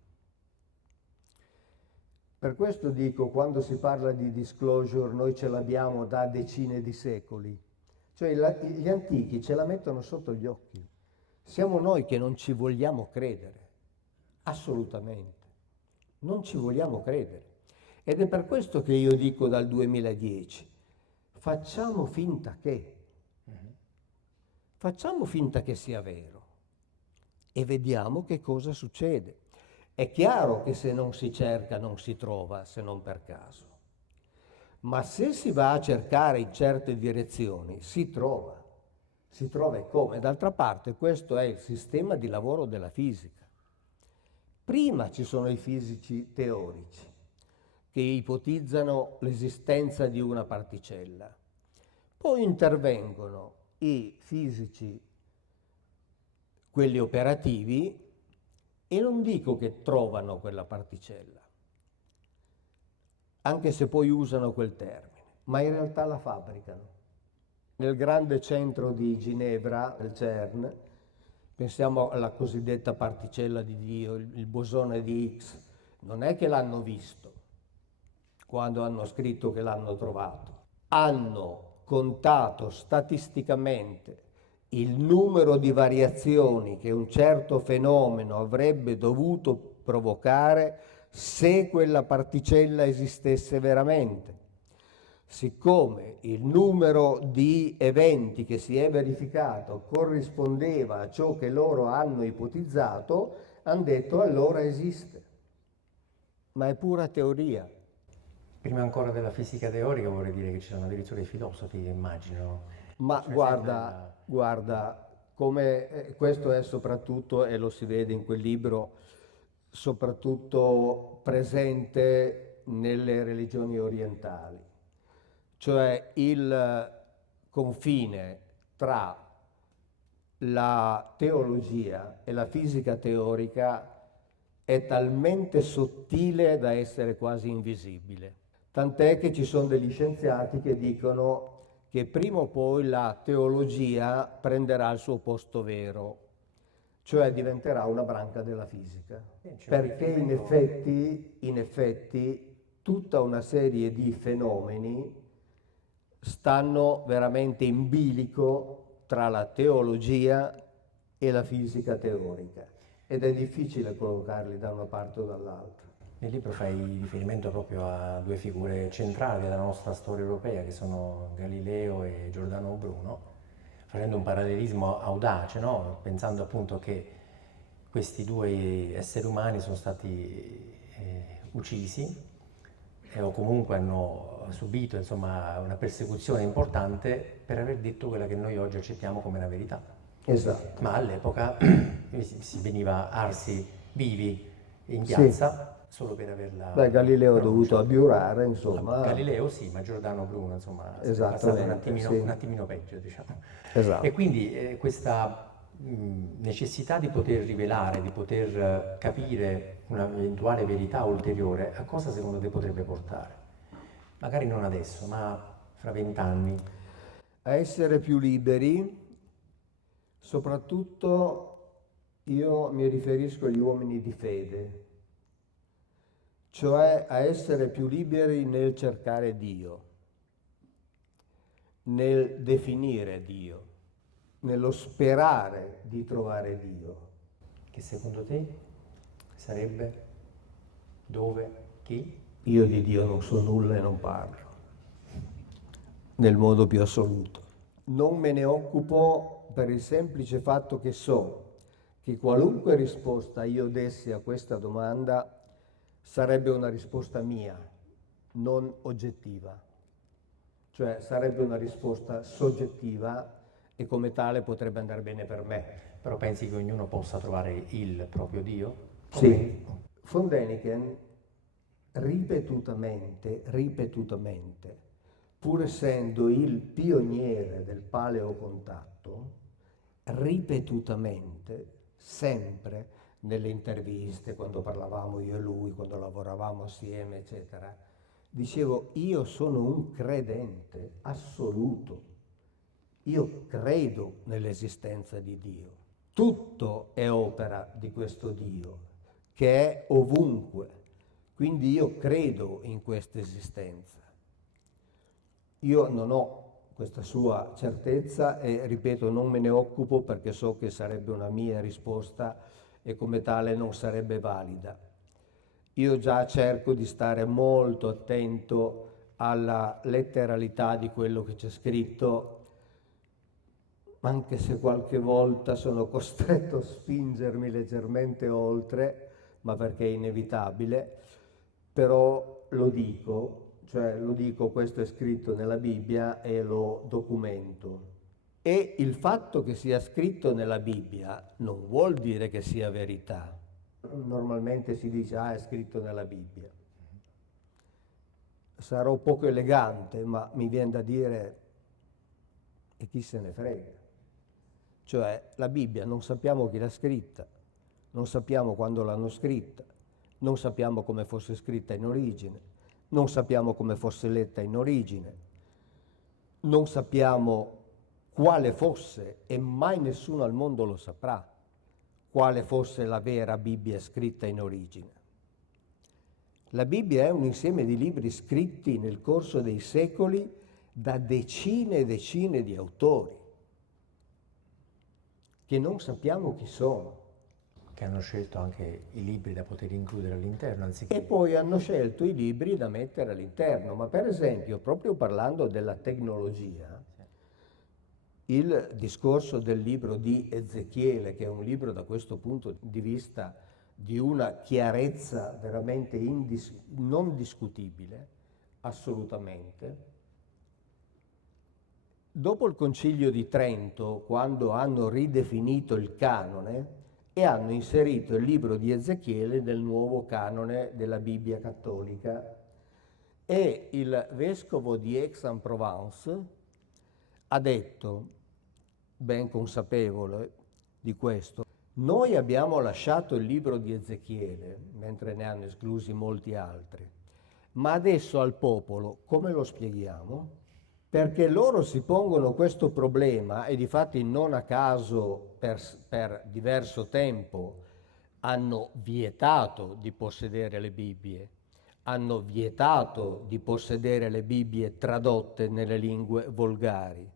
Per questo dico, quando si parla di disclosure, noi ce l'abbiamo da decine di secoli. Cioè gli antichi ce la mettono sotto gli occhi. Siamo noi che non ci vogliamo credere, assolutamente. Non ci vogliamo credere. Ed è per questo che io dico dal 2010, facciamo finta che sia vero e vediamo che cosa succede. È chiaro che se non si cerca non si trova, se non per caso. Ma se si va a cercare in certe direzioni, si trova. Si trova e come? D'altra parte questo è il sistema di lavoro della fisica. Prima ci sono i fisici teorici, che ipotizzano l'esistenza di una particella. Poi intervengono i fisici, quelli operativi, e non dico che trovano quella particella, anche se poi usano quel termine, ma in realtà la fabbricano. Nel grande centro di Ginevra, il CERN, pensiamo alla cosiddetta particella di Dio, il bosone di Higgs, non è che l'hanno visto quando hanno scritto che l'hanno trovato. Hanno contato statisticamente il numero di variazioni che un certo fenomeno avrebbe dovuto provocare se quella particella esistesse veramente. Siccome il numero di eventi che si è verificato corrispondeva a ciò che loro hanno ipotizzato, hanno detto allora esiste. Ma è pura teoria. Prima ancora della fisica teorica vorrei dire che ci sono addirittura i filosofi che immaginano. Ma Cioè, guarda, come questo è soprattutto, e lo si vede in quel libro, soprattutto presente nelle religioni orientali. Cioè il confine tra la teologia e la fisica teorica è talmente sottile da essere quasi invisibile. Tant'è che ci sono degli scienziati che dicono che prima o poi la teologia prenderà il suo posto vero, cioè diventerà una branca della fisica. Perché in effetti tutta una serie di fenomeni stanno veramente in bilico tra la teologia e la fisica teorica ed è difficile collocarli da una parte o dall'altra. Nel libro fai riferimento proprio a due figure centrali della nostra storia europea, che sono Galileo e Giordano Bruno, facendo un parallelismo audace, no? Pensando appunto che questi due esseri umani sono stati uccisi o comunque hanno subito, insomma, una persecuzione importante per aver detto quella che noi oggi accettiamo come una verità. Esatto. Ma all'epoca si veniva arsi vivi in piazza solo per averla. Beh, Galileo ha dovuto pronunciata. abiurare, insomma. Galileo sì, ma Giordano Bruno, insomma, è passato Esattamente, sì. un attimino peggio, diciamo. Esatto. E quindi questa necessità di poter rivelare, di poter capire un'eventuale verità ulteriore, a cosa secondo te potrebbe portare? Magari non adesso, ma fra 20 anni. A essere più liberi, soprattutto io mi riferisco agli uomini di fede, cioè a essere più liberi nel cercare Dio, nel definire Dio, nello sperare di trovare Dio. Che secondo te sarebbe? Dove? Chi? Io di Dio non so nulla e non parlo, nel modo più assoluto. Non me ne occupo per il semplice fatto che so che qualunque risposta io dessi a questa domanda sarebbe una risposta mia, non oggettiva. Cioè sarebbe una risposta soggettiva e come tale potrebbe andare bene per me. Però pensi che ognuno possa trovare il proprio Dio? Sì. Von Däniken ripetutamente, pur essendo il pioniere del paleocontatto, ripetutamente, sempre nelle interviste, quando parlavamo io e lui, quando lavoravamo assieme, eccetera, dicevo: io sono un credente assoluto, io credo nell'esistenza di Dio. Tutto è opera di questo Dio, che è ovunque. Quindi io credo in questa esistenza. Io non ho questa sua certezza e, ripeto, non me ne occupo perché so che sarebbe una mia risposta e come tale non sarebbe valida. Io già cerco di stare molto attento alla letteralità di quello che c'è scritto, anche se qualche volta sono costretto a spingermi leggermente oltre, ma perché è inevitabile, però lo dico, questo è scritto nella Bibbia e lo documento. E il fatto che sia scritto nella Bibbia non vuol dire che sia verità. Normalmente si dice: ah, è scritto nella Bibbia. Sarò poco elegante, ma mi viene da dire: e chi se ne frega? Cioè, la Bibbia non sappiamo chi l'ha scritta, non sappiamo quando l'hanno scritta, non sappiamo come fosse scritta in origine, non sappiamo come fosse letta in origine, non sappiamo quale fosse, e mai nessuno al mondo lo saprà, quale fosse la vera Bibbia scritta in origine. La Bibbia è un insieme di libri scritti nel corso dei secoli da decine e decine di autori, che non sappiamo chi sono. Che hanno scelto anche i libri da poter includere all'interno, anziché... E poi hanno scelto i libri da mettere all'interno. Ma per esempio, proprio parlando della tecnologia, il discorso del libro di Ezechiele, che è un libro da questo punto di vista di una chiarezza veramente non discutibile, assolutamente. Dopo il Concilio di Trento, quando hanno ridefinito il canone e hanno inserito il libro di Ezechiele nel nuovo canone della Bibbia cattolica, e il vescovo di Aix-en-Provence ha detto, ben consapevole di questo: noi abbiamo lasciato il libro di Ezechiele, mentre ne hanno esclusi molti altri, ma adesso al popolo come lo spieghiamo? Perché loro si pongono questo problema, e difatti non a caso per diverso tempo hanno vietato di possedere le Bibbie, hanno vietato di possedere le Bibbie tradotte nelle lingue volgari,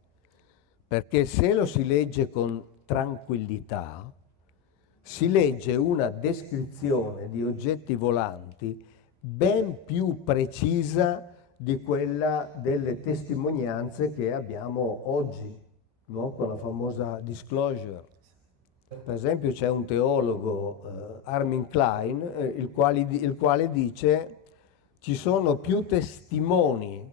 perché se lo si legge con tranquillità, si legge una descrizione di oggetti volanti ben più precisa di quella delle testimonianze che abbiamo oggi, no? Con la famosa disclosure. Per esempio c'è un teologo, Armin Klein, il quale dice: ci sono più testimoni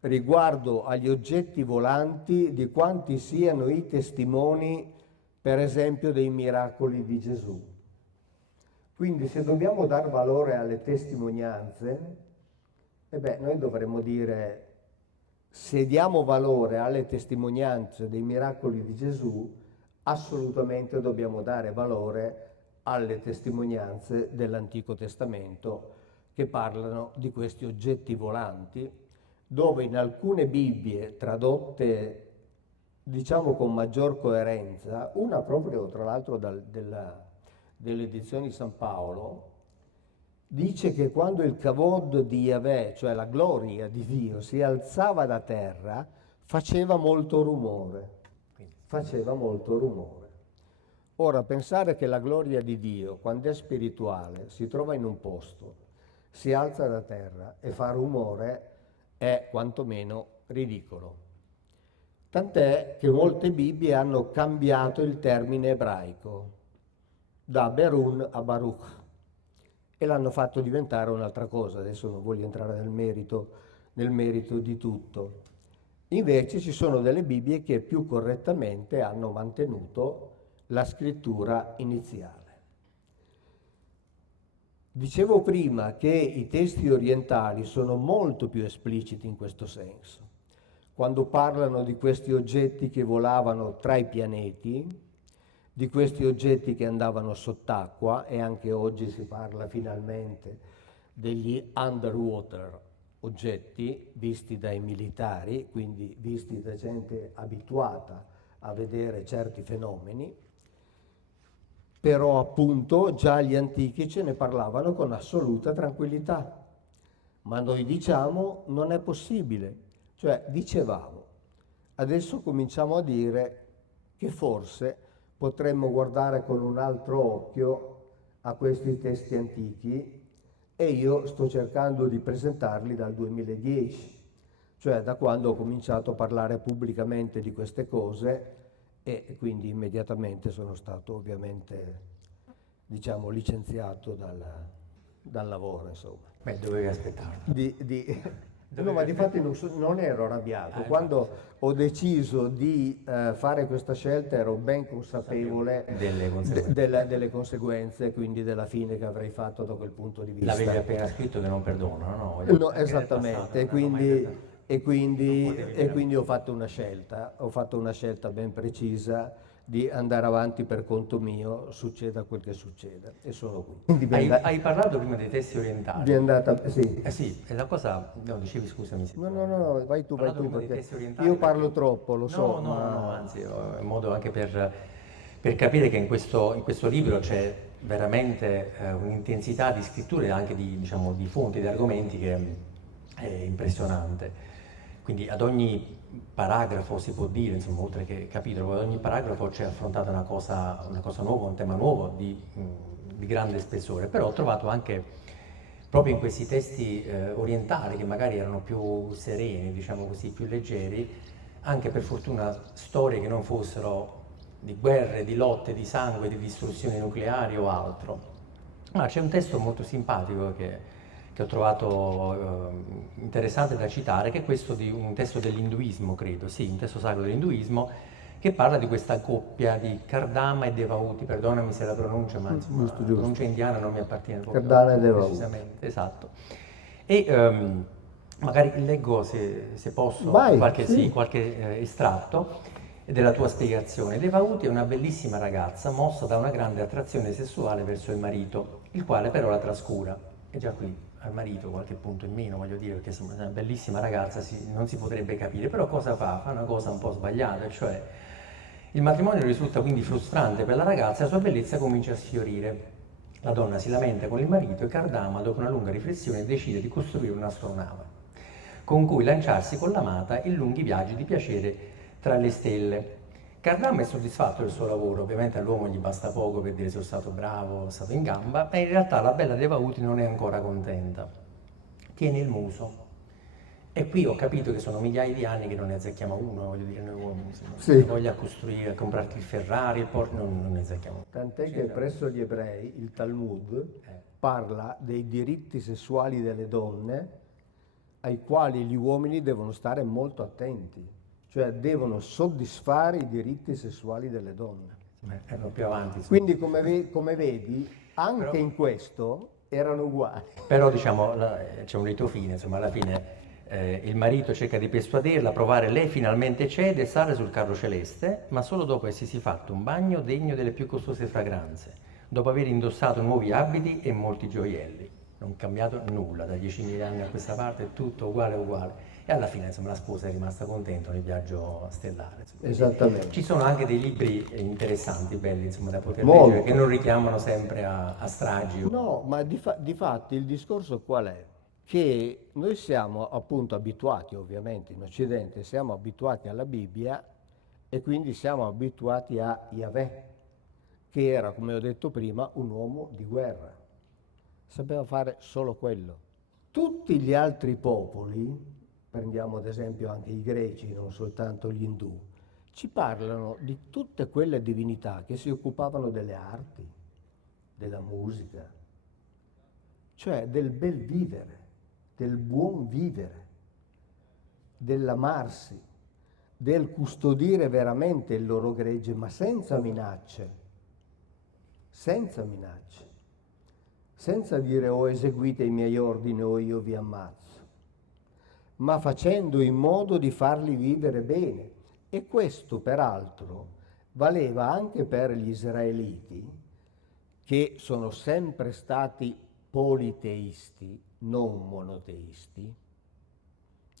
riguardo agli oggetti volanti di quanti siano i testimoni, per esempio, dei miracoli di Gesù. Quindi se dobbiamo dar valore alle testimonianze, noi dovremmo dire: se diamo valore alle testimonianze dei miracoli di Gesù, assolutamente dobbiamo dare valore alle testimonianze dell'Antico Testamento che parlano di questi oggetti volanti, dove in alcune Bibbie tradotte, diciamo, con maggior coerenza, una proprio tra l'altro delle edizioni San Paolo, dice che quando il Kavod di Yahweh, cioè la gloria di Dio, si alzava da terra, faceva molto rumore. Faceva molto rumore. Ora, pensare che la gloria di Dio, quando è spirituale, si trova in un posto, si alza da terra e fa rumore, è quantomeno ridicolo. Tant'è che molte Bibbie hanno cambiato il termine ebraico, da Berun a Baruch, e l'hanno fatto diventare un'altra cosa. Adesso non voglio entrare nel merito di tutto. Invece ci sono delle Bibbie che più correttamente hanno mantenuto la scrittura iniziale. Dicevo prima che i testi orientali sono molto più espliciti in questo senso. Quando parlano di questi oggetti che volavano tra i pianeti, di questi oggetti che andavano sott'acqua, e anche oggi si parla finalmente degli underwater oggetti visti dai militari, quindi visti da gente abituata a vedere certi fenomeni, però appunto già gli antichi ce ne parlavano con assoluta tranquillità. Ma noi diciamo non è possibile, cioè dicevamo, adesso cominciamo a dire che forse potremmo guardare con un altro occhio a questi testi antichi, e io sto cercando di presentarli dal 2010, cioè da quando ho cominciato a parlare pubblicamente di queste cose, e quindi immediatamente sono stato ovviamente, diciamo, licenziato dal lavoro, insomma. Beh, dovevi aspettarlo. No, ma difatti non ero arrabbiato. Quando ho deciso di fare questa scelta ero ben consapevole delle conseguenze, quindi della fine che avrei fatto da quel punto di vista. L'avevi appena scritto che non perdonano, no? No, esattamente, e quindi ho fatto una scelta ben precisa di andare avanti per conto mio, succeda quel che succeda, e sono qui. Hai parlato prima dei testi orientali. Sì. Sì, è la cosa, no, dicevi scusami. No, vai tu, perché io parlo troppo, lo so. No, anzi, è un modo anche per capire che in questo libro c'è veramente un'intensità di scrittura e anche diciamo, di fonti, di argomenti che è impressionante. Quindi ad ogni paragrafo si può dire, insomma, oltre che capitolo, ad ogni paragrafo c'è affrontata una cosa nuova, un tema nuovo di grande spessore, però ho trovato anche proprio in questi testi orientali, che magari erano più sereni, diciamo così, più leggeri, anche per fortuna storie che non fossero di guerre, di lotte, di sangue, di distruzioni nucleari o altro. Ma c'è un testo molto simpatico che ho trovato interessante da citare, che è questo di un testo dell'induismo, credo, sì, un testo sacro dell'induismo, che parla di questa coppia di Kardama e Devauti, perdonami se la pronuncia, ma insomma, giusto. la pronuncia indiana non mi appartiene proprio Kardama e Devauti. precisamente, esatto. E magari leggo, se posso, Vai, qualche estratto della tua spiegazione. Devauti è una bellissima ragazza mossa da una grande attrazione sessuale verso il marito, il quale però la trascura. E già qui al marito qualche punto in meno, voglio dire, perché insomma, una bellissima ragazza non si potrebbe capire, però cosa fa? Fa una cosa un po' sbagliata, cioè il matrimonio risulta quindi frustrante per la ragazza e la sua bellezza comincia a sfiorire. La donna si lamenta con il marito e Kardama, dopo una lunga riflessione, decide di costruire un'astronave con cui lanciarsi con l'amata in lunghi viaggi di piacere tra le stelle. Kardama è soddisfatto del suo lavoro, ovviamente all'uomo gli basta poco per dire sono stato bravo, sono stato in gamba, ma in realtà la bella Devauti non è ancora contenta. Tiene il muso. E qui ho capito che sono migliaia di anni che non ne azzecchiamo uno, voglio dire, noi uomini, insomma, Sì. voglia costruire, comprarti il Ferrari, il Porsche, non ne azzecchiamo uno. Tant'è che presso gli ebrei il Talmud parla dei diritti sessuali delle donne ai quali gli uomini devono stare molto attenti, cioè devono soddisfare i diritti sessuali delle donne. Erano più avanti. Insomma. Quindi come vedi, anche in questo erano uguali. Però diciamo c'è un lieto fine, insomma alla fine il marito cerca di persuaderla, provare, lei finalmente cede e sale sul carro celeste, ma solo dopo essersi fatto un bagno degno delle più costose fragranze, dopo aver indossato nuovi abiti e molti gioielli. Non cambiato nulla, da 10.000 anni a questa parte è tutto uguale. E alla fine insomma, la sposa è rimasta contenta nel viaggio stellare. Insomma. Esattamente. Ci sono anche dei libri interessanti, belli insomma, da poter Molto. leggere, che non richiamano sempre a stragi. No, ma difatti il discorso qual è? Che noi siamo appunto abituati, ovviamente in Occidente, siamo abituati alla Bibbia e quindi siamo abituati a Yahweh, che era, come ho detto prima, un uomo di guerra. Sapeva fare solo quello. Tutti gli altri popoli, prendiamo ad esempio anche i greci, non soltanto gli indù, ci parlano di tutte quelle divinità che si occupavano delle arti, della musica, cioè del bel vivere, del buon vivere, dell'amarsi. del custodire veramente il loro gregge, ma senza minacce, senza dire o eseguite i miei ordini o io vi ammazzo, ma facendo in modo di farli vivere bene. E questo peraltro valeva anche per gli israeliti, che sono sempre stati politeisti, non monoteisti.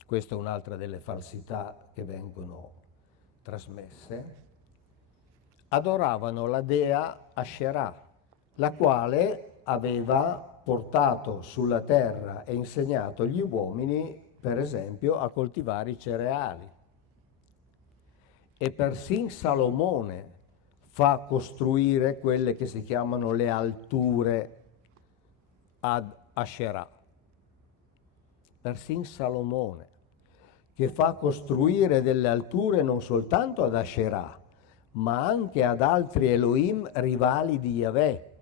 Questa è un'altra delle falsità che vengono trasmesse. Adoravano la dea Asherah, la quale aveva portato sulla terra e insegnato agli uomini, per esempio, a coltivare i cereali. E persino Salomone fa costruire quelle che si chiamano le alture ad Asherah. Persino Salomone, che fa costruire delle alture non soltanto ad Asherah, ma anche ad altri Elohim rivali di Yahweh,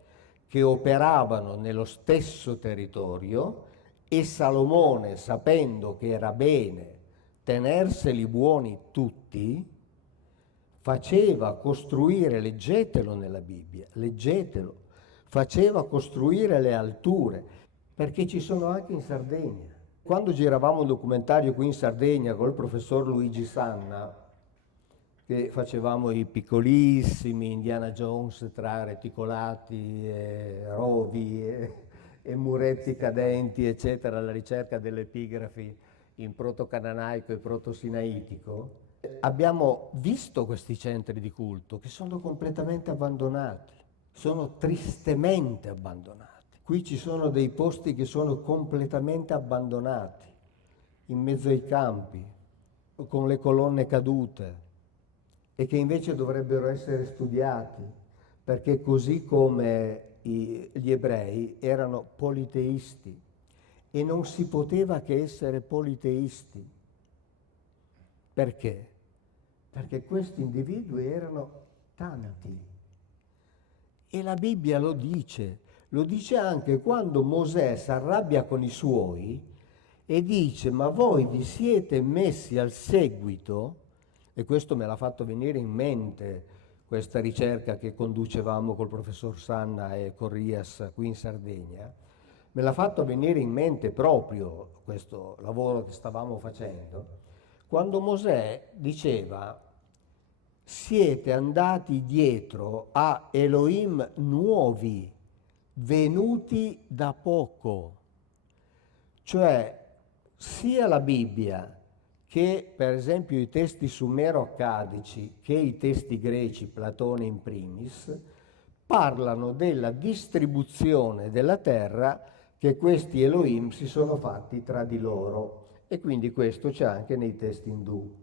che operavano nello stesso territorio, e Salomone, sapendo che era bene tenerseli buoni tutti, faceva costruire, leggetelo nella Bibbia, leggetelo, faceva costruire le alture, perché ci sono anche in Sardegna. Quando giravamo un documentario qui in Sardegna col professor Luigi Sanna, che facevamo i piccolissimi Indiana Jones tra reticolati, rovi e muretti cadenti, eccetera, alla ricerca delle epigrafi in proto-cananaico e proto-sinaitico, abbiamo visto questi centri di culto che sono completamente abbandonati, sono tristemente abbandonati. Qui ci sono dei posti che sono completamente abbandonati, in mezzo ai campi, con le colonne cadute, e che invece dovrebbero essere studiati, perché così come gli ebrei erano politeisti, e non si poteva che essere politeisti. Perché? Perché questi individui erano tanti. E la Bibbia lo dice anche quando Mosè si arrabbia con i suoi e dice: ma voi vi siete messi al seguito, e questo me l'ha fatto venire in mente questa ricerca che conducevamo col professor Sanna e Corrias qui in Sardegna, me l'ha fatto venire in mente proprio questo lavoro che stavamo facendo, quando Mosè diceva: siete andati dietro a Elohim nuovi, venuti da poco. Cioè, sia la Bibbia che per esempio i testi sumero-accadici, che i testi greci, Platone in primis, parlano della distribuzione della terra che questi Elohim si sono fatti tra di loro, e quindi questo c'è anche nei testi indù.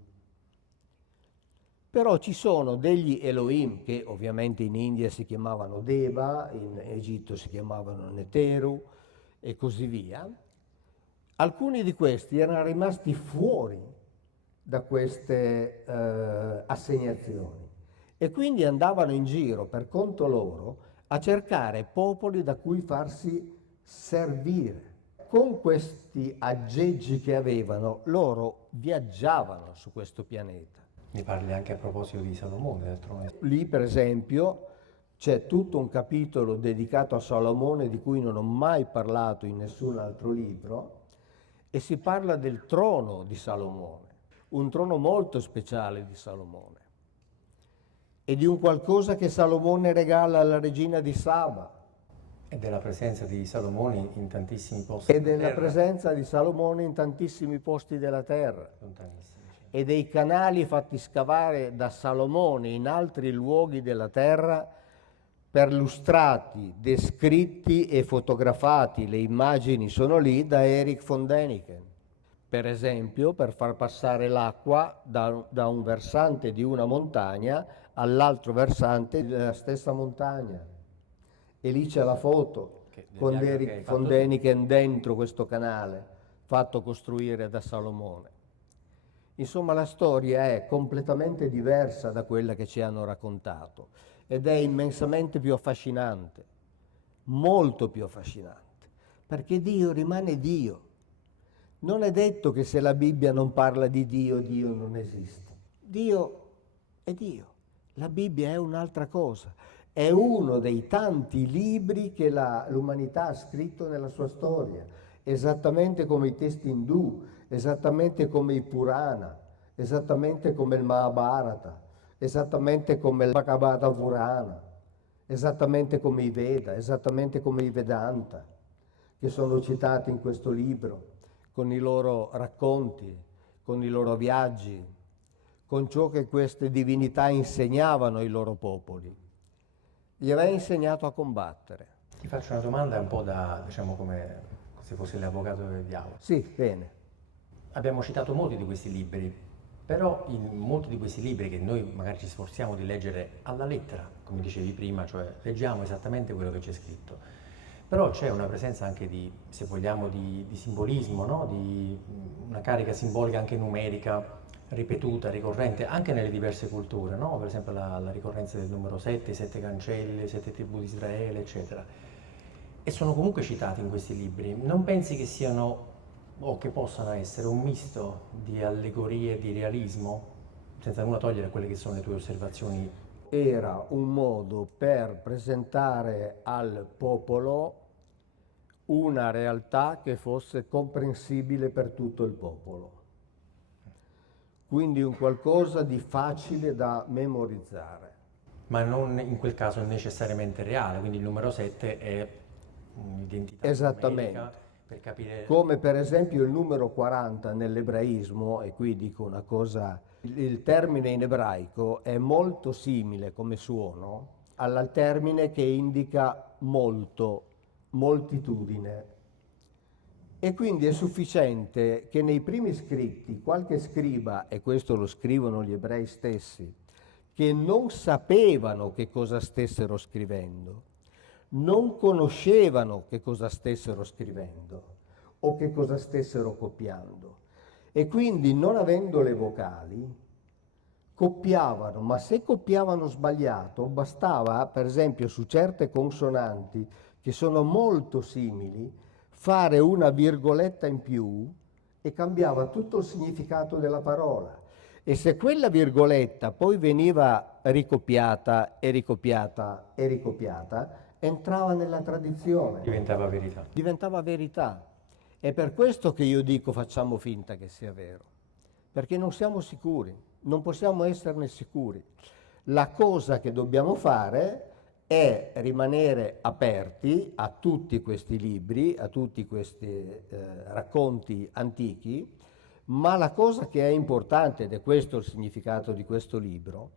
Però ci sono degli Elohim che ovviamente in India si chiamavano Deva, in Egitto si chiamavano Neteru e così via. Alcuni di questi erano rimasti fuori da queste assegnazioni e quindi andavano in giro per conto loro a cercare popoli da cui farsi servire. Con questi aggeggi che avevano, loro viaggiavano su questo pianeta. Ne parli anche a proposito di Salomone, d'altronde. Lì, per esempio, c'è tutto un capitolo dedicato a Salomone di cui non ho mai parlato in nessun altro libro, e si parla del trono di Salomone, un trono molto speciale di Salomone, e di un qualcosa che Salomone regala alla regina di Saba. E della presenza di Salomone in tantissimi posti E della della terra. presenza di Salomone in tantissimi posti della terra. Lontanissimi, sì. E dei canali fatti scavare da Salomone in altri luoghi della terra, perlustrati, descritti e fotografati. Le immagini sono lì da Erich von Däniken. Per esempio, per far passare l'acqua da un versante di una montagna all'altro versante della stessa montagna. E lì c'è la foto con Erich von Däniken dentro questo canale, fatto costruire da Salomone. Insomma, la storia è completamente diversa da quella che ci hanno raccontato ed è immensamente più affascinante, molto più affascinante, perché Dio rimane Dio. Non è detto che se la Bibbia non parla di Dio, Dio non esiste. Dio è Dio, la Bibbia è un'altra cosa, è uno dei tanti libri che l'umanità ha scritto nella sua storia, esattamente come i testi indù, esattamente come i Purana, esattamente come il Mahabharata, esattamente come il Bhagavata Purana, esattamente come i Veda, esattamente come i Vedanta, che sono citati in questo libro, con i loro racconti, con i loro viaggi, con ciò che queste divinità insegnavano ai loro popoli. Gli aveva insegnato a combattere. Ti faccio una domanda un po' da, diciamo, come se fossi l'avvocato del diavolo. Sì, bene. Abbiamo citato molti di questi libri, però in molti di questi libri che noi magari ci sforziamo di leggere alla lettera, come dicevi prima, cioè leggiamo esattamente quello che c'è scritto, però c'è una presenza anche di, se vogliamo, di simbolismo, no? Di una carica simbolica anche numerica, ripetuta, ricorrente, anche nelle diverse culture, no? Per esempio la ricorrenza del numero 7, i 7 cancelli, le 7 tribù di Israele, eccetera. E sono comunque citati in questi libri. Non pensi che siano o che possano essere un misto di allegorie e di realismo, senza nulla togliere quelle che sono le tue osservazioni? Era un modo per presentare al popolo una realtà che fosse comprensibile per tutto il popolo. Quindi un qualcosa di facile da memorizzare. Ma non in quel caso necessariamente reale, quindi il numero 7 è un'identità Esattamente. numerica per capire... Come per esempio il numero 40 nell'ebraismo, e qui dico una cosa, il termine in ebraico è molto simile come suono al termine che indica molto, moltitudine. E quindi è sufficiente che nei primi scritti qualche scriba, e questo lo scrivono gli ebrei stessi, che non sapevano che cosa stessero scrivendo, non conoscevano che cosa stessero scrivendo o che cosa stessero copiando. E quindi, non avendo le vocali, copiavano, ma se copiavano sbagliato, bastava, per esempio, su certe consonanti che sono molto simili, fare una virgoletta in più e cambiava tutto il significato della parola. E se quella virgoletta poi veniva ricopiata e ricopiata e ricopiata, entrava nella tradizione. Diventava verità. Diventava verità. È per questo che io dico facciamo finta che sia vero, perché non siamo sicuri, non possiamo esserne sicuri. La cosa che dobbiamo fare è rimanere aperti a tutti questi libri, a tutti questi racconti antichi, ma la cosa che è importante, ed è questo il significato di questo libro,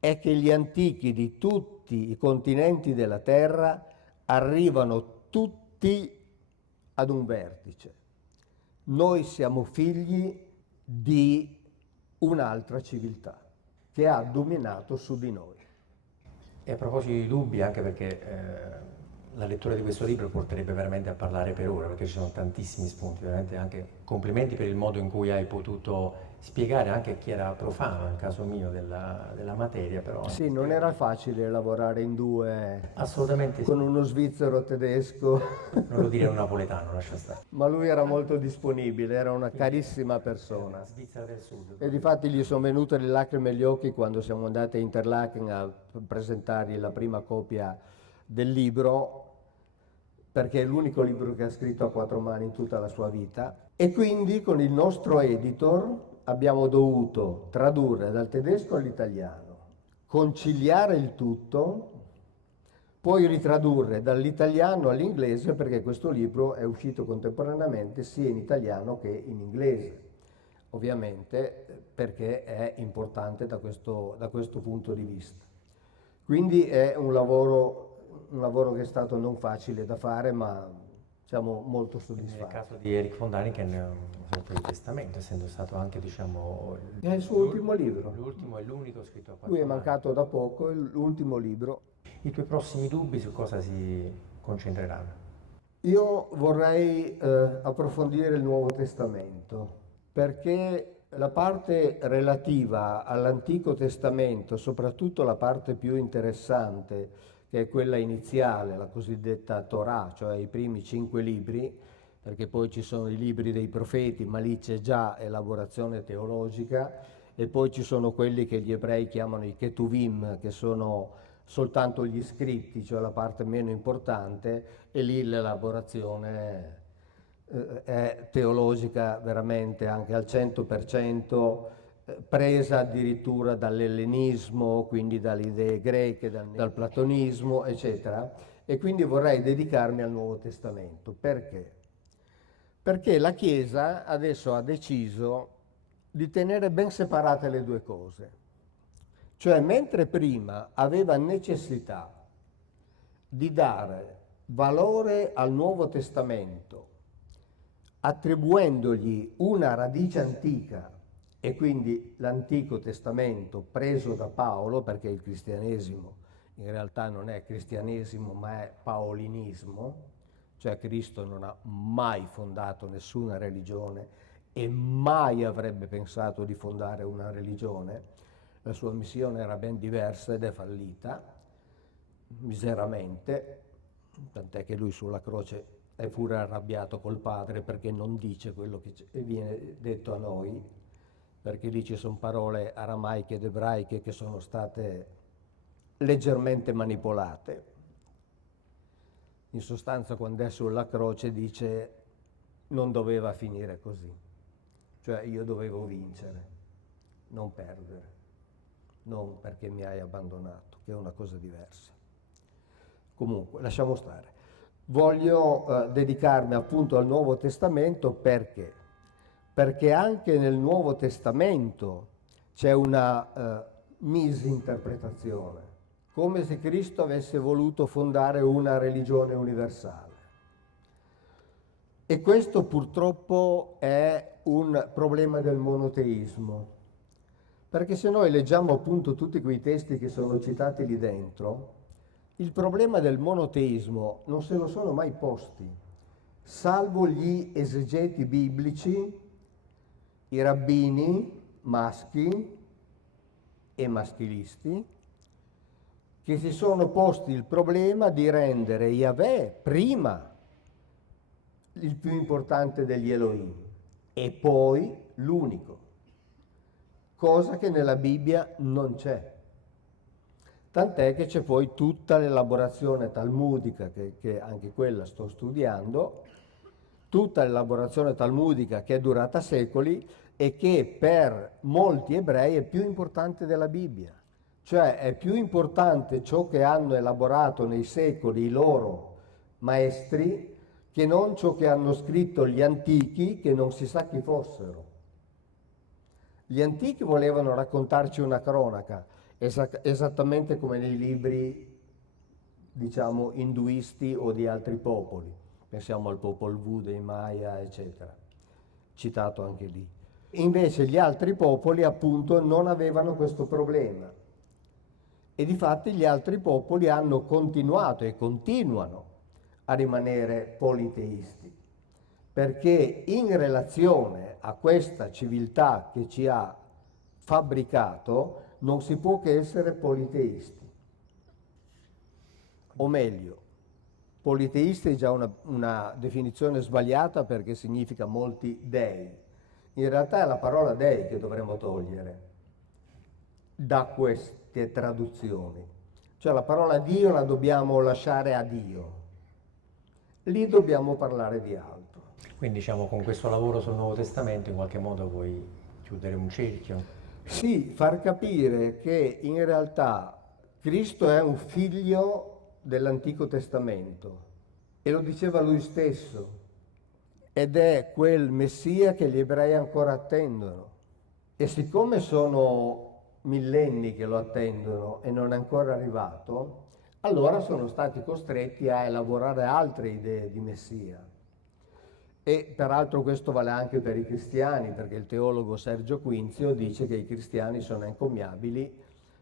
è che gli antichi di tutti i continenti della Terra arrivano tutti ad un vertice. Noi siamo figli di un'altra civiltà che ha dominato su di noi. E a proposito di dubbi, anche perché la lettura di questo libro porterebbe veramente a parlare per ore, perché ci sono tantissimi spunti, veramente anche complimenti per il modo in cui hai potuto spiegare anche a chi era profano, nel caso mio, della materia, però... Sì, non era facile lavorare in due Assolutamente sì. con uno svizzero tedesco, Non lo dire un napoletano, lascia stare. ma lui era molto disponibile, era una carissima persona. Svizzera del Sud. E difatti gli sono venute le lacrime agli occhi quando siamo andati a Interlaken a presentargli la prima copia del libro, perché è l'unico libro che ha scritto a quattro mani in tutta la sua vita. E quindi con il nostro editor abbiamo dovuto tradurre dal tedesco all'italiano, conciliare il tutto, poi ritradurre dall'italiano all'inglese, perché questo libro è uscito contemporaneamente sia in italiano che in inglese, ovviamente perché è importante da questo punto di vista. Quindi è un lavoro che è stato non facile da fare, ma siamo molto soddisfatti. Nel caso di Eric von Daniken è una sorta di testamento, essendo stato anche, diciamo... È il suo ultimo libro. L'ultimo e l'unico scritto a quattro Lui è mani. mancato da poco, è l'ultimo libro. I tuoi prossimi dubbi su cosa si concentreranno? Io vorrei approfondire il Nuovo Testamento, perché la parte relativa all'Antico Testamento, soprattutto la parte più interessante, che è quella iniziale, la cosiddetta Torah, cioè i primi 5 libri, perché poi ci sono i libri dei profeti, ma lì c'è già elaborazione teologica, e poi ci sono quelli che gli ebrei chiamano i Ketuvim, che sono soltanto gli scritti, cioè la parte meno importante, e lì l'elaborazione è teologica veramente anche al 100%, presa addirittura dall'ellenismo, quindi dalle idee greche, dal platonismo, eccetera. E quindi vorrei dedicarmi al Nuovo Testamento. Perché? Perché la Chiesa adesso ha deciso di tenere ben separate le due cose. Cioè, mentre prima aveva necessità di dare valore al Nuovo Testamento, attribuendogli una radice antica, e quindi l'Antico Testamento preso da Paolo, perché il cristianesimo in realtà non è cristianesimo ma è paolinismo, cioè Cristo non ha mai fondato nessuna religione e mai avrebbe pensato di fondare una religione. La sua missione era ben diversa ed è fallita miseramente, tant'è che lui sulla croce è pure arrabbiato col Padre perché non dice quello che viene detto a noi, perché lì ci sono parole aramaiche ed ebraiche che sono state leggermente manipolate. In sostanza, quando è sulla croce dice non doveva finire così, cioè io dovevo vincere, non perdere, non perché mi hai abbandonato, che è una cosa diversa. Comunque, lasciamo stare. Voglio dedicarmi appunto al Nuovo Testamento perché? Perché anche nel Nuovo Testamento c'è una misinterpretazione, come se Cristo avesse voluto fondare una religione universale. E questo purtroppo è un problema del monoteismo, perché se noi leggiamo appunto tutti quei testi che sono citati lì dentro, il problema del monoteismo non se lo sono mai posti, salvo gli esegeti biblici, i rabbini maschi e maschilisti, che si sono posti il problema di rendere Yahweh prima il più importante degli Elohim e poi l'unico, cosa che nella Bibbia non c'è. Tant'è che c'è poi tutta l'elaborazione talmudica, che anche quella sto studiando, tutta l'elaborazione talmudica che è durata secoli e che per molti ebrei è più importante della Bibbia. Cioè è più importante ciò che hanno elaborato nei secoli i loro maestri che non ciò che hanno scritto gli antichi, che non si sa chi fossero. Gli antichi volevano raccontarci una cronaca, esattamente come nei libri, diciamo, induisti o di altri popoli. Pensiamo al Popol Vuh dei Maya, eccetera, citato anche lì. Invece gli altri popoli, appunto, non avevano questo problema. E difatti gli altri popoli hanno continuato e continuano a rimanere politeisti, perché in relazione a questa civiltà che ci ha fabbricato non si può che essere politeisti. O meglio, politeisti è già una definizione sbagliata perché significa molti dei. In realtà è la parola dei che dovremmo togliere da queste traduzioni. Cioè la parola Dio la dobbiamo lasciare a Dio. Lì dobbiamo parlare di altro. Quindi diciamo con questo lavoro sul Nuovo Testamento in qualche modo vuoi chiudere un cerchio? Sì, far capire che in realtà Cristo è un figlio dell'Antico Testamento e lo diceva lui stesso ed è quel Messia che gli ebrei ancora attendono. E siccome sono millenni che lo attendono e non è ancora arrivato, allora sono stati costretti a elaborare altre idee di Messia. E peraltro questo vale anche per i cristiani, perché il teologo Sergio Quinzio dice che i cristiani sono encomiabili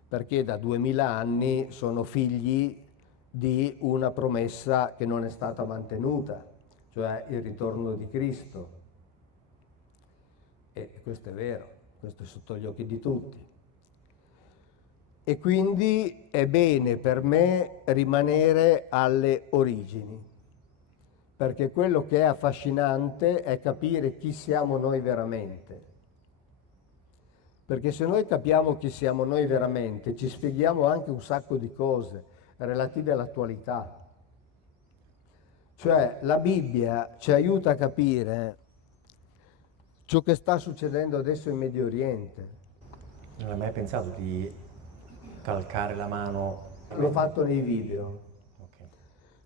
perché da 2000 anni sono figli di una promessa che non è stata mantenuta, cioè il ritorno di Cristo. E questo è vero, questo è sotto gli occhi di tutti. E quindi è bene per me rimanere alle origini, perché quello che è affascinante è capire chi siamo noi veramente. Perché se noi capiamo chi siamo noi veramente, ci spieghiamo anche un sacco di cose relative all'attualità. Cioè la Bibbia ci aiuta a capire ciò che sta succedendo adesso in Medio Oriente. Non hai mai pensato di calcare la mano? L'ho fatto nei video. Ok.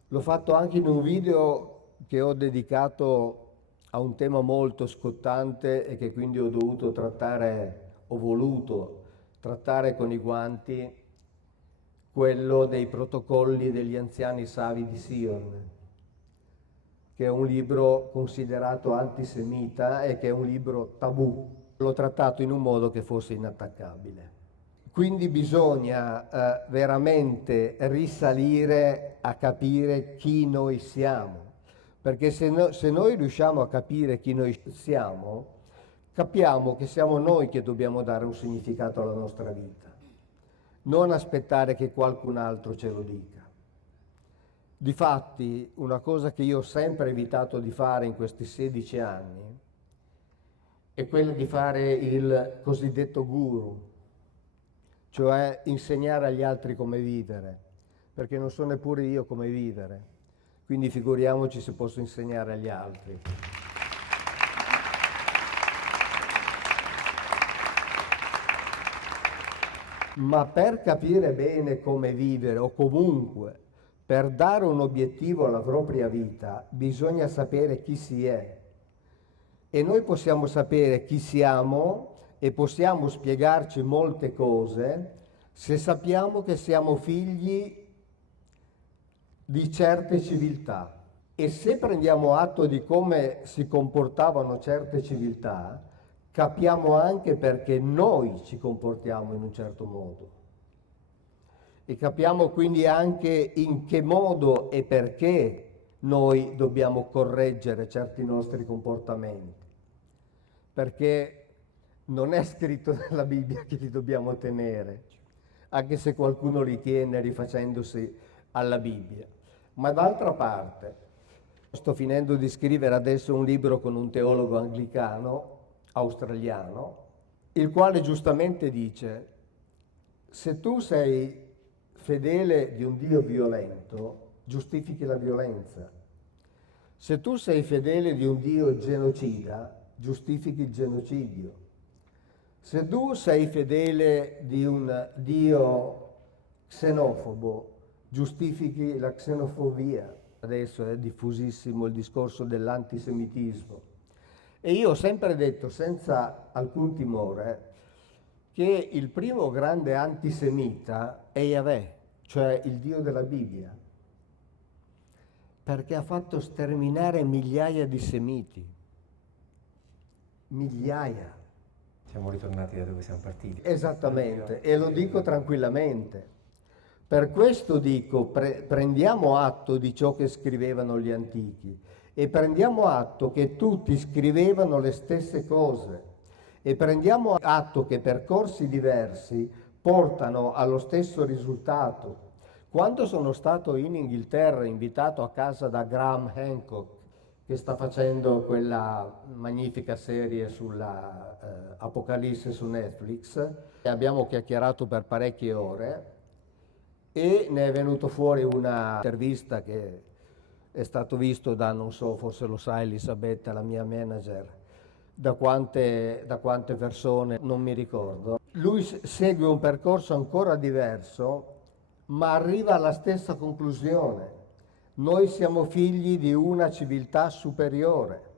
L'ho fatto anche in un video che ho dedicato a un tema molto scottante e che quindi ho voluto trattare con i guanti, quello dei protocolli degli anziani savi di Sion, che è un libro considerato antisemita e che è un libro tabù. L'ho trattato in un modo che fosse inattaccabile. Quindi bisogna veramente risalire a capire chi noi siamo, perché se noi riusciamo a capire chi noi siamo, capiamo che siamo noi che dobbiamo dare un significato alla nostra vita, non aspettare che qualcun altro ce lo dica. Difatti, una cosa che io ho sempre evitato di fare in questi 16 anni è quella di fare il cosiddetto guru, cioè insegnare agli altri come vivere, perché non so neppure io come vivere, quindi figuriamoci se posso insegnare agli altri. Ma per capire bene come vivere, o comunque per dare un obiettivo alla propria vita, bisogna sapere chi si è. E noi possiamo sapere chi siamo e possiamo spiegarci molte cose se sappiamo che siamo figli di certe civiltà. E se prendiamo atto di come si comportavano certe civiltà, capiamo anche perché noi ci comportiamo in un certo modo. E capiamo quindi anche in che modo e perché noi dobbiamo correggere certi nostri comportamenti. Perché non è scritto nella Bibbia che li dobbiamo tenere, anche se qualcuno li tiene rifacendosi alla Bibbia. Ma d'altra parte, sto finendo di scrivere adesso un libro con un teologo anglicano, australiano, il quale giustamente dice: se tu sei fedele di un Dio violento, giustifichi la violenza. Se tu sei fedele di un Dio genocida, giustifichi il genocidio. Se tu sei fedele di un Dio xenofobo, giustifichi la xenofobia. Adesso è diffusissimo il discorso dell'antisemitismo. E io ho sempre detto, senza alcun timore, che il primo grande antisemita è Yahweh, cioè il Dio della Bibbia, perché ha fatto sterminare migliaia di semiti. Migliaia. Siamo ritornati da dove siamo partiti. Esattamente, e lo dico tranquillamente. Per questo dico, prendiamo atto di ciò che scrivevano gli antichi e prendiamo atto che tutti scrivevano le stesse cose e prendiamo atto che percorsi diversi portano allo stesso risultato. Quando sono stato in Inghilterra, invitato a casa da Graham Hancock, che sta facendo quella magnifica serie sulla Apocalisse su Netflix, e abbiamo chiacchierato per parecchie ore e ne è venuto fuori una intervista che è stato visto da, non so, forse lo sa Elisabetta, la mia manager, da quante persone, non mi ricordo. Lui segue un percorso ancora diverso, ma arriva alla stessa conclusione. Noi siamo figli di una civiltà superiore.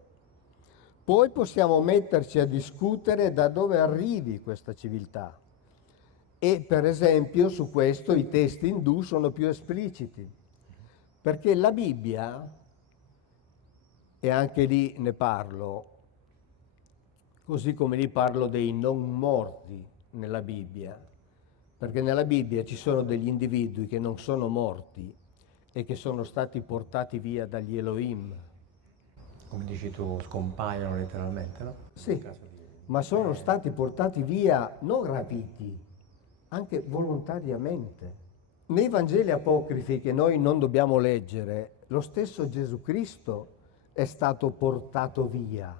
Poi possiamo metterci a discutere da dove arrivi questa civiltà. E per esempio su questo i testi indù sono più espliciti, perché la Bibbia, e anche lì ne parlo, così come lì parlo dei non morti nella Bibbia, perché nella Bibbia ci sono degli individui che non sono morti e che sono stati portati via dagli Elohim. Come dici tu, scompaiono letteralmente, no? Sì, ma sono stati portati via, non rapiti, anche volontariamente. Nei Vangeli apocrifi che noi non dobbiamo leggere, lo stesso Gesù Cristo è stato portato via.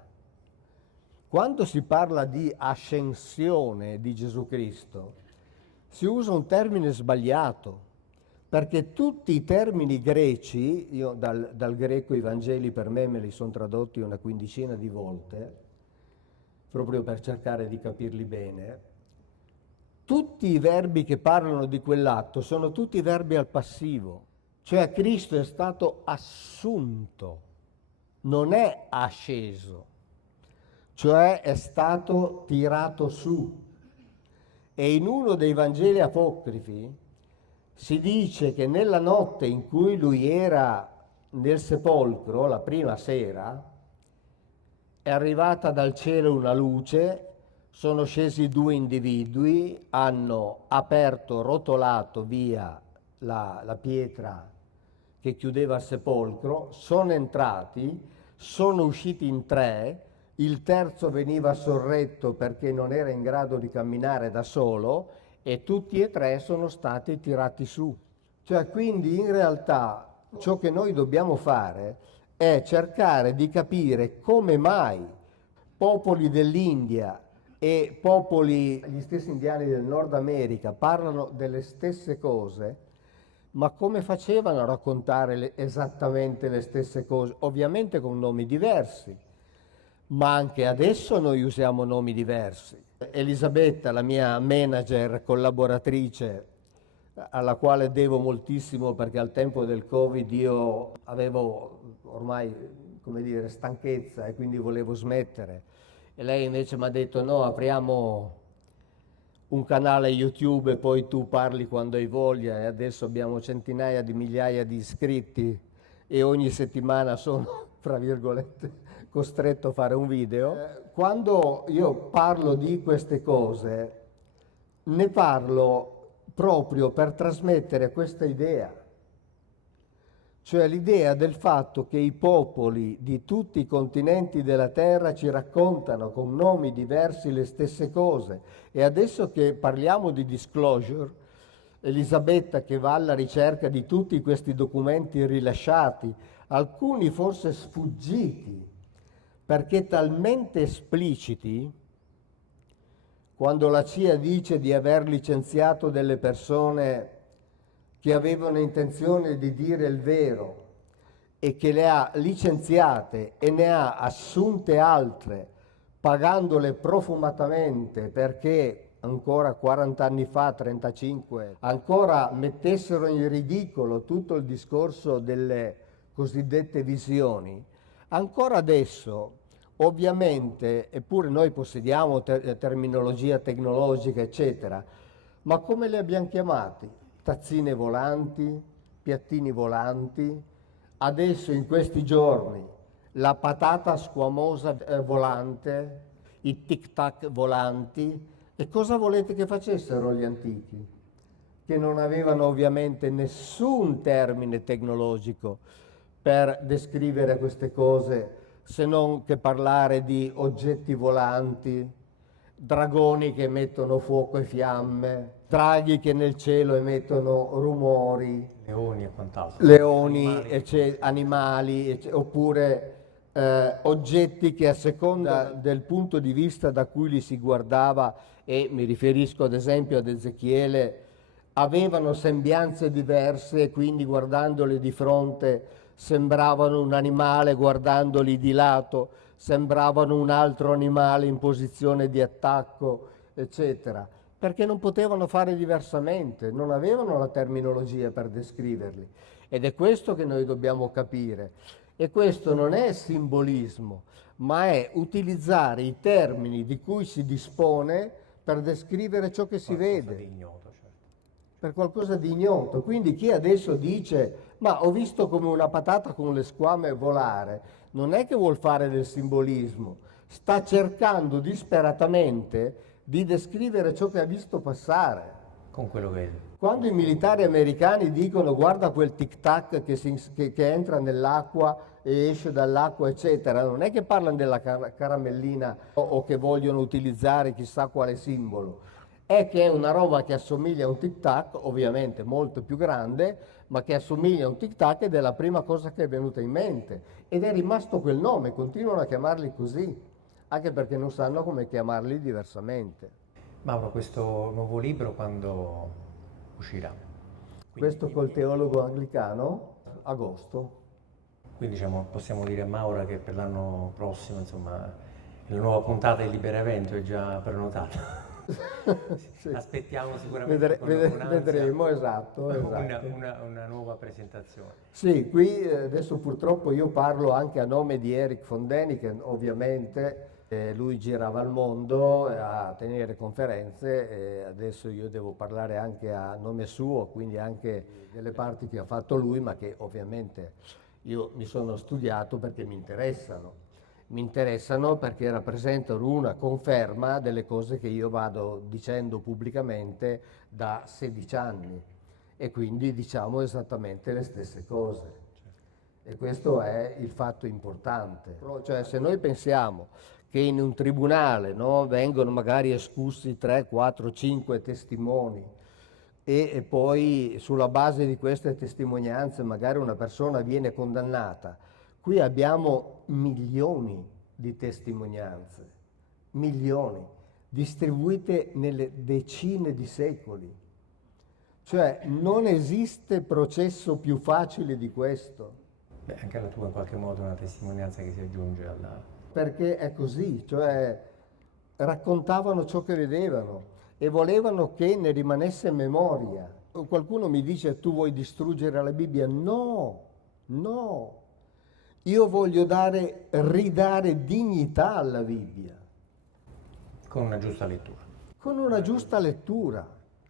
quando si parla di ascensione di Gesù Cristo, si usa un termine sbagliato, perché tutti i termini greci, io dal greco i Vangeli per me li sono tradotti una quindicina di volte, proprio per cercare di capirli bene, tutti i verbi che parlano di quell'atto sono tutti verbi al passivo, cioè Cristo è stato assunto, non è asceso, cioè è stato tirato su. E in uno dei Vangeli apocrifi si dice che nella notte in cui lui era nel sepolcro, la prima sera, è arrivata dal cielo una luce, sono scesi due individui, hanno aperto, rotolato via la pietra che chiudeva il sepolcro, sono entrati, sono usciti in tre, il terzo veniva sorretto perché non era in grado di camminare da solo e tutti e tre sono stati tirati su. Cioè, quindi in realtà ciò che noi dobbiamo fare è cercare di capire come mai popoli dell'India e popoli, gli stessi indiani del Nord America, parlano delle stesse cose, ma come facevano a raccontare esattamente le stesse cose? Ovviamente con nomi diversi, ma anche adesso noi usiamo nomi diversi. Elisabetta, la mia manager, collaboratrice, alla quale devo moltissimo perché al tempo del Covid io avevo ormai, come dire, stanchezza e quindi volevo smettere. E lei invece mi ha detto no, apriamo un canale YouTube e poi tu parli quando hai voglia, e adesso abbiamo centinaia di migliaia di iscritti e ogni settimana sono, fra virgolette, costretto a fare un video. Quando io parlo di queste cose, ne parlo proprio per trasmettere questa idea, cioè l'idea del fatto che i popoli di tutti i continenti della terra ci raccontano con nomi diversi le stesse cose. E adesso che parliamo di disclosure, Elisabetta che va alla ricerca di tutti questi documenti rilasciati, alcuni forse sfuggiti, perché talmente espliciti, quando la CIA dice di aver licenziato delle persone che avevano intenzione di dire il vero e che le ha licenziate e ne ha assunte altre, pagandole profumatamente perché ancora 40 anni fa, 35, ancora mettessero in ridicolo tutto il discorso delle cosiddette visioni, ancora adesso, ovviamente, eppure noi possediamo terminologia tecnologica, eccetera, ma come le abbiamo chiamati? Tazzine volanti, piattini volanti, adesso in questi giorni la patata squamosa volante, i tic-tac volanti. E cosa volete che facessero gli antichi? Che non avevano ovviamente nessun termine tecnologico per descrivere queste cose, se non che parlare di oggetti volanti, dragoni che emettono fuoco e fiamme, draghi che nel cielo emettono rumori, Leoni e quant'altro. leoni, animali, oppure oggetti che a seconda del punto di vista da cui li si guardava, e mi riferisco ad esempio ad Ezechiele, avevano sembianze diverse e quindi guardandoli di fronte sembravano un animale, guardandoli di lato sembravano un altro animale in posizione di attacco, eccetera, perché non potevano fare diversamente, non avevano la terminologia per descriverli. Ed è questo che noi dobbiamo capire. E questo non è simbolismo, ma è utilizzare i termini di cui si dispone per descrivere ciò che si vede. Di ignoto, certo. Per qualcosa di ignoto. Quindi chi adesso dice ma ho visto come una patata con le squame volare, non è che vuol fare del simbolismo, sta cercando disperatamente di descrivere ciò che ha visto passare. Con quello vede. Quando i militari americani dicono guarda quel tic-tac che entra nell'acqua e esce dall'acqua, eccetera, non è che parlano della caramellina o che vogliono utilizzare chissà quale simbolo, è che è una roba che assomiglia a un tic-tac, ovviamente molto più grande, ma che assomiglia a un tic-tac ed è la prima cosa che è venuta in mente. Ed è rimasto quel nome, continuano a chiamarli così. anche perché non sanno come chiamarli diversamente. Mauro, questo nuovo libro quando uscirà? Questo col teologo anglicano, agosto. Quindi diciamo, possiamo dire a Maura che per l'anno prossimo, insomma, la nuova puntata di Liberevento è già prenotata. Sì. Aspettiamo sicuramente con ansia Vedremo, esatto. una nuova presentazione. Sì, qui adesso purtroppo io parlo anche a nome di Eric von Däniken, ovviamente lui girava al mondo a tenere conferenze e adesso io devo parlare anche a nome suo, quindi anche delle parti che ha fatto lui, ma che ovviamente io mi sono studiato perché mi interessano. Mi interessano perché rappresentano una conferma delle cose che io vado dicendo pubblicamente da 16 anni e quindi diciamo esattamente le stesse cose. E questo è il fatto importante. Cioè, se noi pensiamo che in un tribunale, no, vengono magari escussi 3, 4, 5 testimoni e poi sulla base di queste testimonianze magari una persona viene condannata, qui abbiamo milioni di testimonianze, milioni, distribuite nelle decine di secoli. Cioè non esiste processo più facile di questo. Beh, anche la tua in qualche modo è una testimonianza che si aggiunge alla... Perché è così, cioè raccontavano ciò che vedevano e volevano che ne rimanesse memoria. Qualcuno mi dice tu vuoi distruggere la Bibbia? No, no. Io voglio ridare dignità alla Bibbia. Con una giusta lettura. Con una giusta lettura.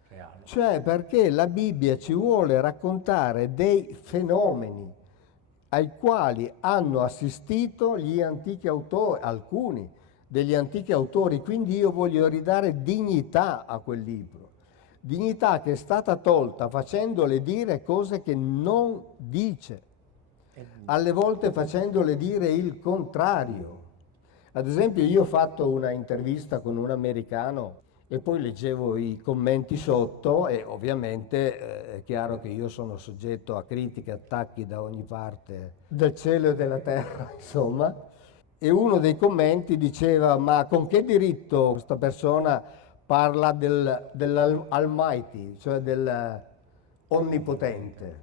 Reale. Cioè perché la Bibbia ci vuole raccontare dei fenomeni ai quali hanno assistito gli antichi autori, alcuni degli antichi autori, quindi io voglio ridare dignità a quel libro, dignità che è stata tolta facendole dire cose che non dice, alle volte facendole dire il contrario. Ad esempio io ho fatto una intervista con un americano e poi leggevo i commenti sotto e ovviamente è chiaro che io sono soggetto a critiche, attacchi da ogni parte del cielo e della terra, insomma. E uno dei commenti diceva: ma con che diritto questa persona parla dell'Almighty, cioè dell'Onnipotente?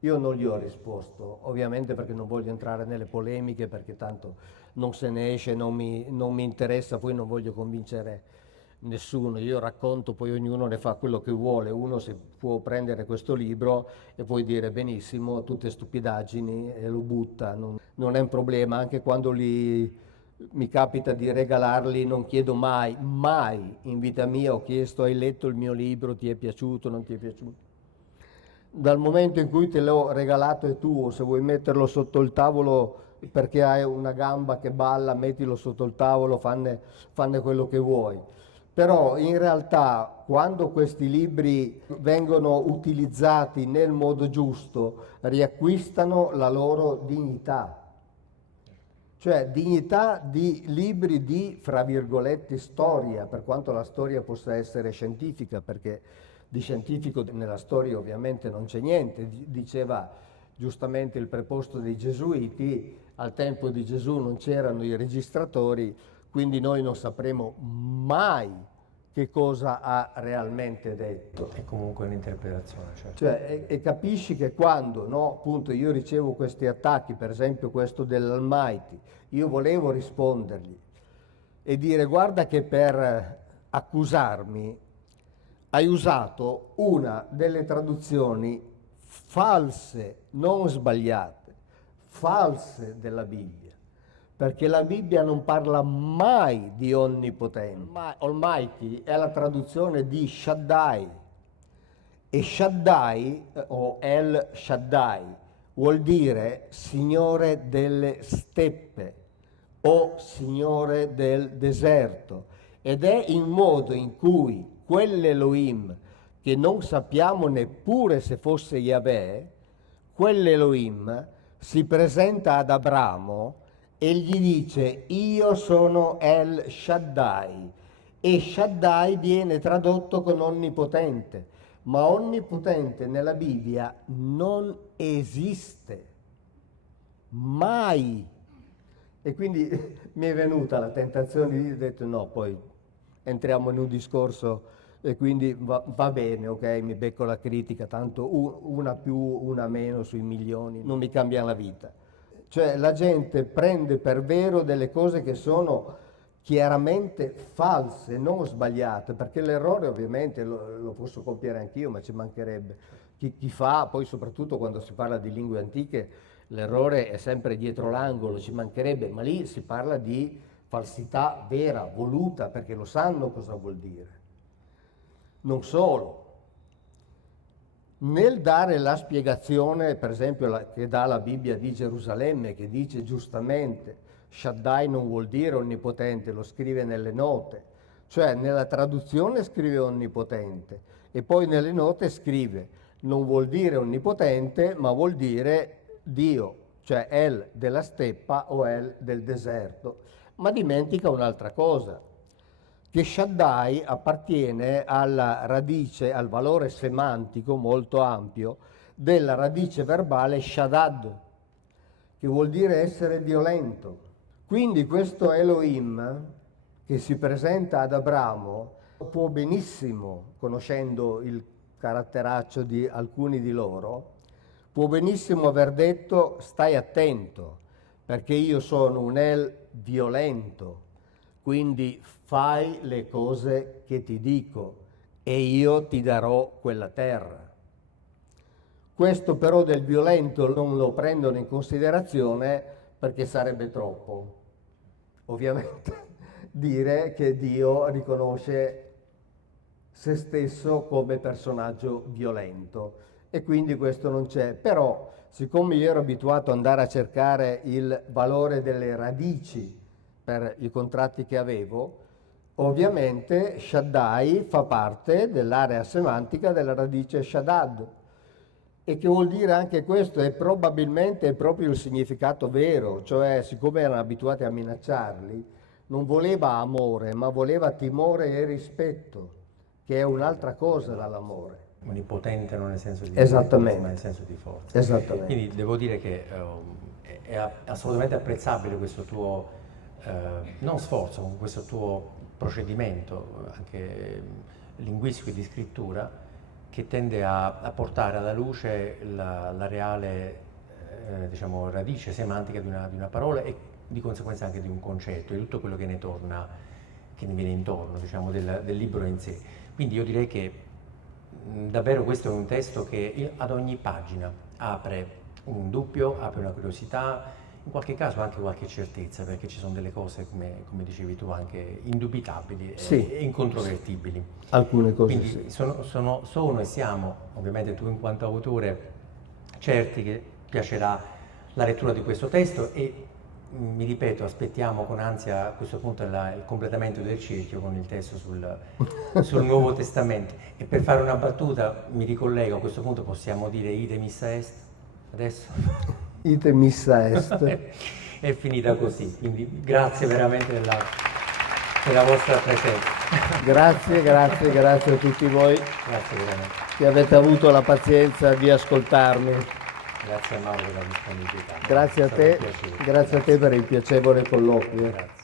Io non gli ho risposto, ovviamente perché non voglio entrare nelle polemiche, perché tanto non se ne esce, non mi interessa, poi non voglio convincere nessuno, io racconto, poi ognuno ne fa quello che vuole, uno si può prendere questo libro e poi dire benissimo, tutte stupidaggini e lo butta, non è un problema, anche quando mi capita di regalarli non chiedo mai, mai in vita mia ho chiesto hai letto il mio libro, ti è piaciuto, non ti è piaciuto. Dal momento in cui te l'ho regalato è tuo, se vuoi metterlo sotto il tavolo perché hai una gamba che balla, mettilo sotto il tavolo, fanne quello che vuoi. Però in realtà quando questi libri vengono utilizzati nel modo giusto riacquistano la loro dignità, cioè dignità di libri di, fra virgolette, storia, per quanto la storia possa essere scientifica, perché di scientifico nella storia ovviamente non c'è niente, diceva giustamente il preposto dei Gesuiti, al tempo di Gesù non c'erano i registratori, quindi noi non sapremo mai che cosa ha realmente detto. È comunque un'interpretazione, certo. Cioè, e capisci che quando, no, appunto, io ricevo questi attacchi, per esempio questo dell'Almighty, io volevo rispondergli e dire guarda che per accusarmi hai usato una delle traduzioni false, non sbagliate, false della Bibbia, perché la Bibbia non parla mai di onnipotente. Almighty è la traduzione di Shaddai e Shaddai o El Shaddai vuol dire Signore delle steppe o Signore del deserto ed è il modo in cui quell'Elohim che non sappiamo neppure se fosse Yahweh, quell'Elohim si presenta ad Abramo e gli dice io sono El Shaddai e Shaddai viene tradotto con onnipotente, ma onnipotente nella Bibbia non esiste mai. E quindi mi è venuta la tentazione di dire, no, poi entriamo in un discorso e quindi va bene, ok, mi becco la critica, tanto una più, una meno sui milioni, non mi cambia la vita. Cioè la gente prende per vero delle cose che sono chiaramente false, non sbagliate, perché l'errore ovviamente lo posso compiere anch'io, ma ci mancherebbe. Chi fa, poi soprattutto quando si parla di lingue antiche, l'errore è sempre dietro l'angolo, ci mancherebbe, ma lì si parla di falsità vera, voluta, perché lo sanno cosa vuol dire. Non solo. Nel dare la spiegazione, per esempio, che dà la Bibbia di Gerusalemme, che dice giustamente Shaddai non vuol dire onnipotente, lo scrive nelle note, cioè nella traduzione scrive onnipotente e poi nelle note scrive non vuol dire onnipotente, ma vuol dire Dio, cioè El della steppa o El del deserto, ma dimentica un'altra cosa, che Shaddai appartiene alla radice, al valore semantico molto ampio della radice verbale Shaddad, che vuol dire essere violento. Quindi questo Elohim che si presenta ad Abramo può benissimo, conoscendo il caratteraccio di alcuni di loro, può benissimo aver detto stai attento perché io sono un El violento, quindi fai le cose che ti dico e io ti darò quella terra. Questo però del violento non lo prendono in considerazione perché sarebbe troppo, ovviamente, dire che Dio riconosce se stesso come personaggio violento e quindi questo non c'è. Però, siccome io ero abituato ad andare a cercare il valore delle radici per i contratti che avevo, ovviamente Shaddai fa parte dell'area semantica della radice Shaddad. E che vuol dire anche questo, è probabilmente proprio il significato vero, cioè siccome erano abituati a minacciarli, non voleva amore, ma voleva timore e rispetto, che è un'altra cosa dall'amore. Onnipotente non nel senso di Esattamente. ma nel senso di forza. Esattamente. Quindi devo dire che è assolutamente apprezzabile questo tuo, non sforzo, ma questo tuo procedimento, anche linguistico e di scrittura, che tende a portare alla luce la reale diciamo, radice semantica di una parola e di conseguenza anche di un concetto e tutto quello che ne torna, che ne viene intorno, diciamo, del libro in sé. Quindi io direi che davvero questo è un testo che ad ogni pagina apre un dubbio, apre una curiosità, in qualche caso anche qualche certezza, perché ci sono delle cose, come dicevi tu, anche indubitabili Sì, e incontrovertibili. alcune cose Quindi sì. sono e siamo, ovviamente tu in quanto autore, certi che piacerà la lettura di questo testo e mi ripeto, aspettiamo con ansia a questo punto il completamento del cerchio con il testo sul Nuovo Testamento. E per fare una battuta mi ricollego, a questo punto possiamo dire ite missa est adesso? Ite missa est. È finita così, quindi grazie veramente della vostra presenza. Grazie a tutti voi Grazie veramente. che avete avuto la pazienza di ascoltarmi. Grazie a Mauro per la disponibilità. Grazie a È stato un te, piacere. grazie a te per il piacevole colloquio. Grazie.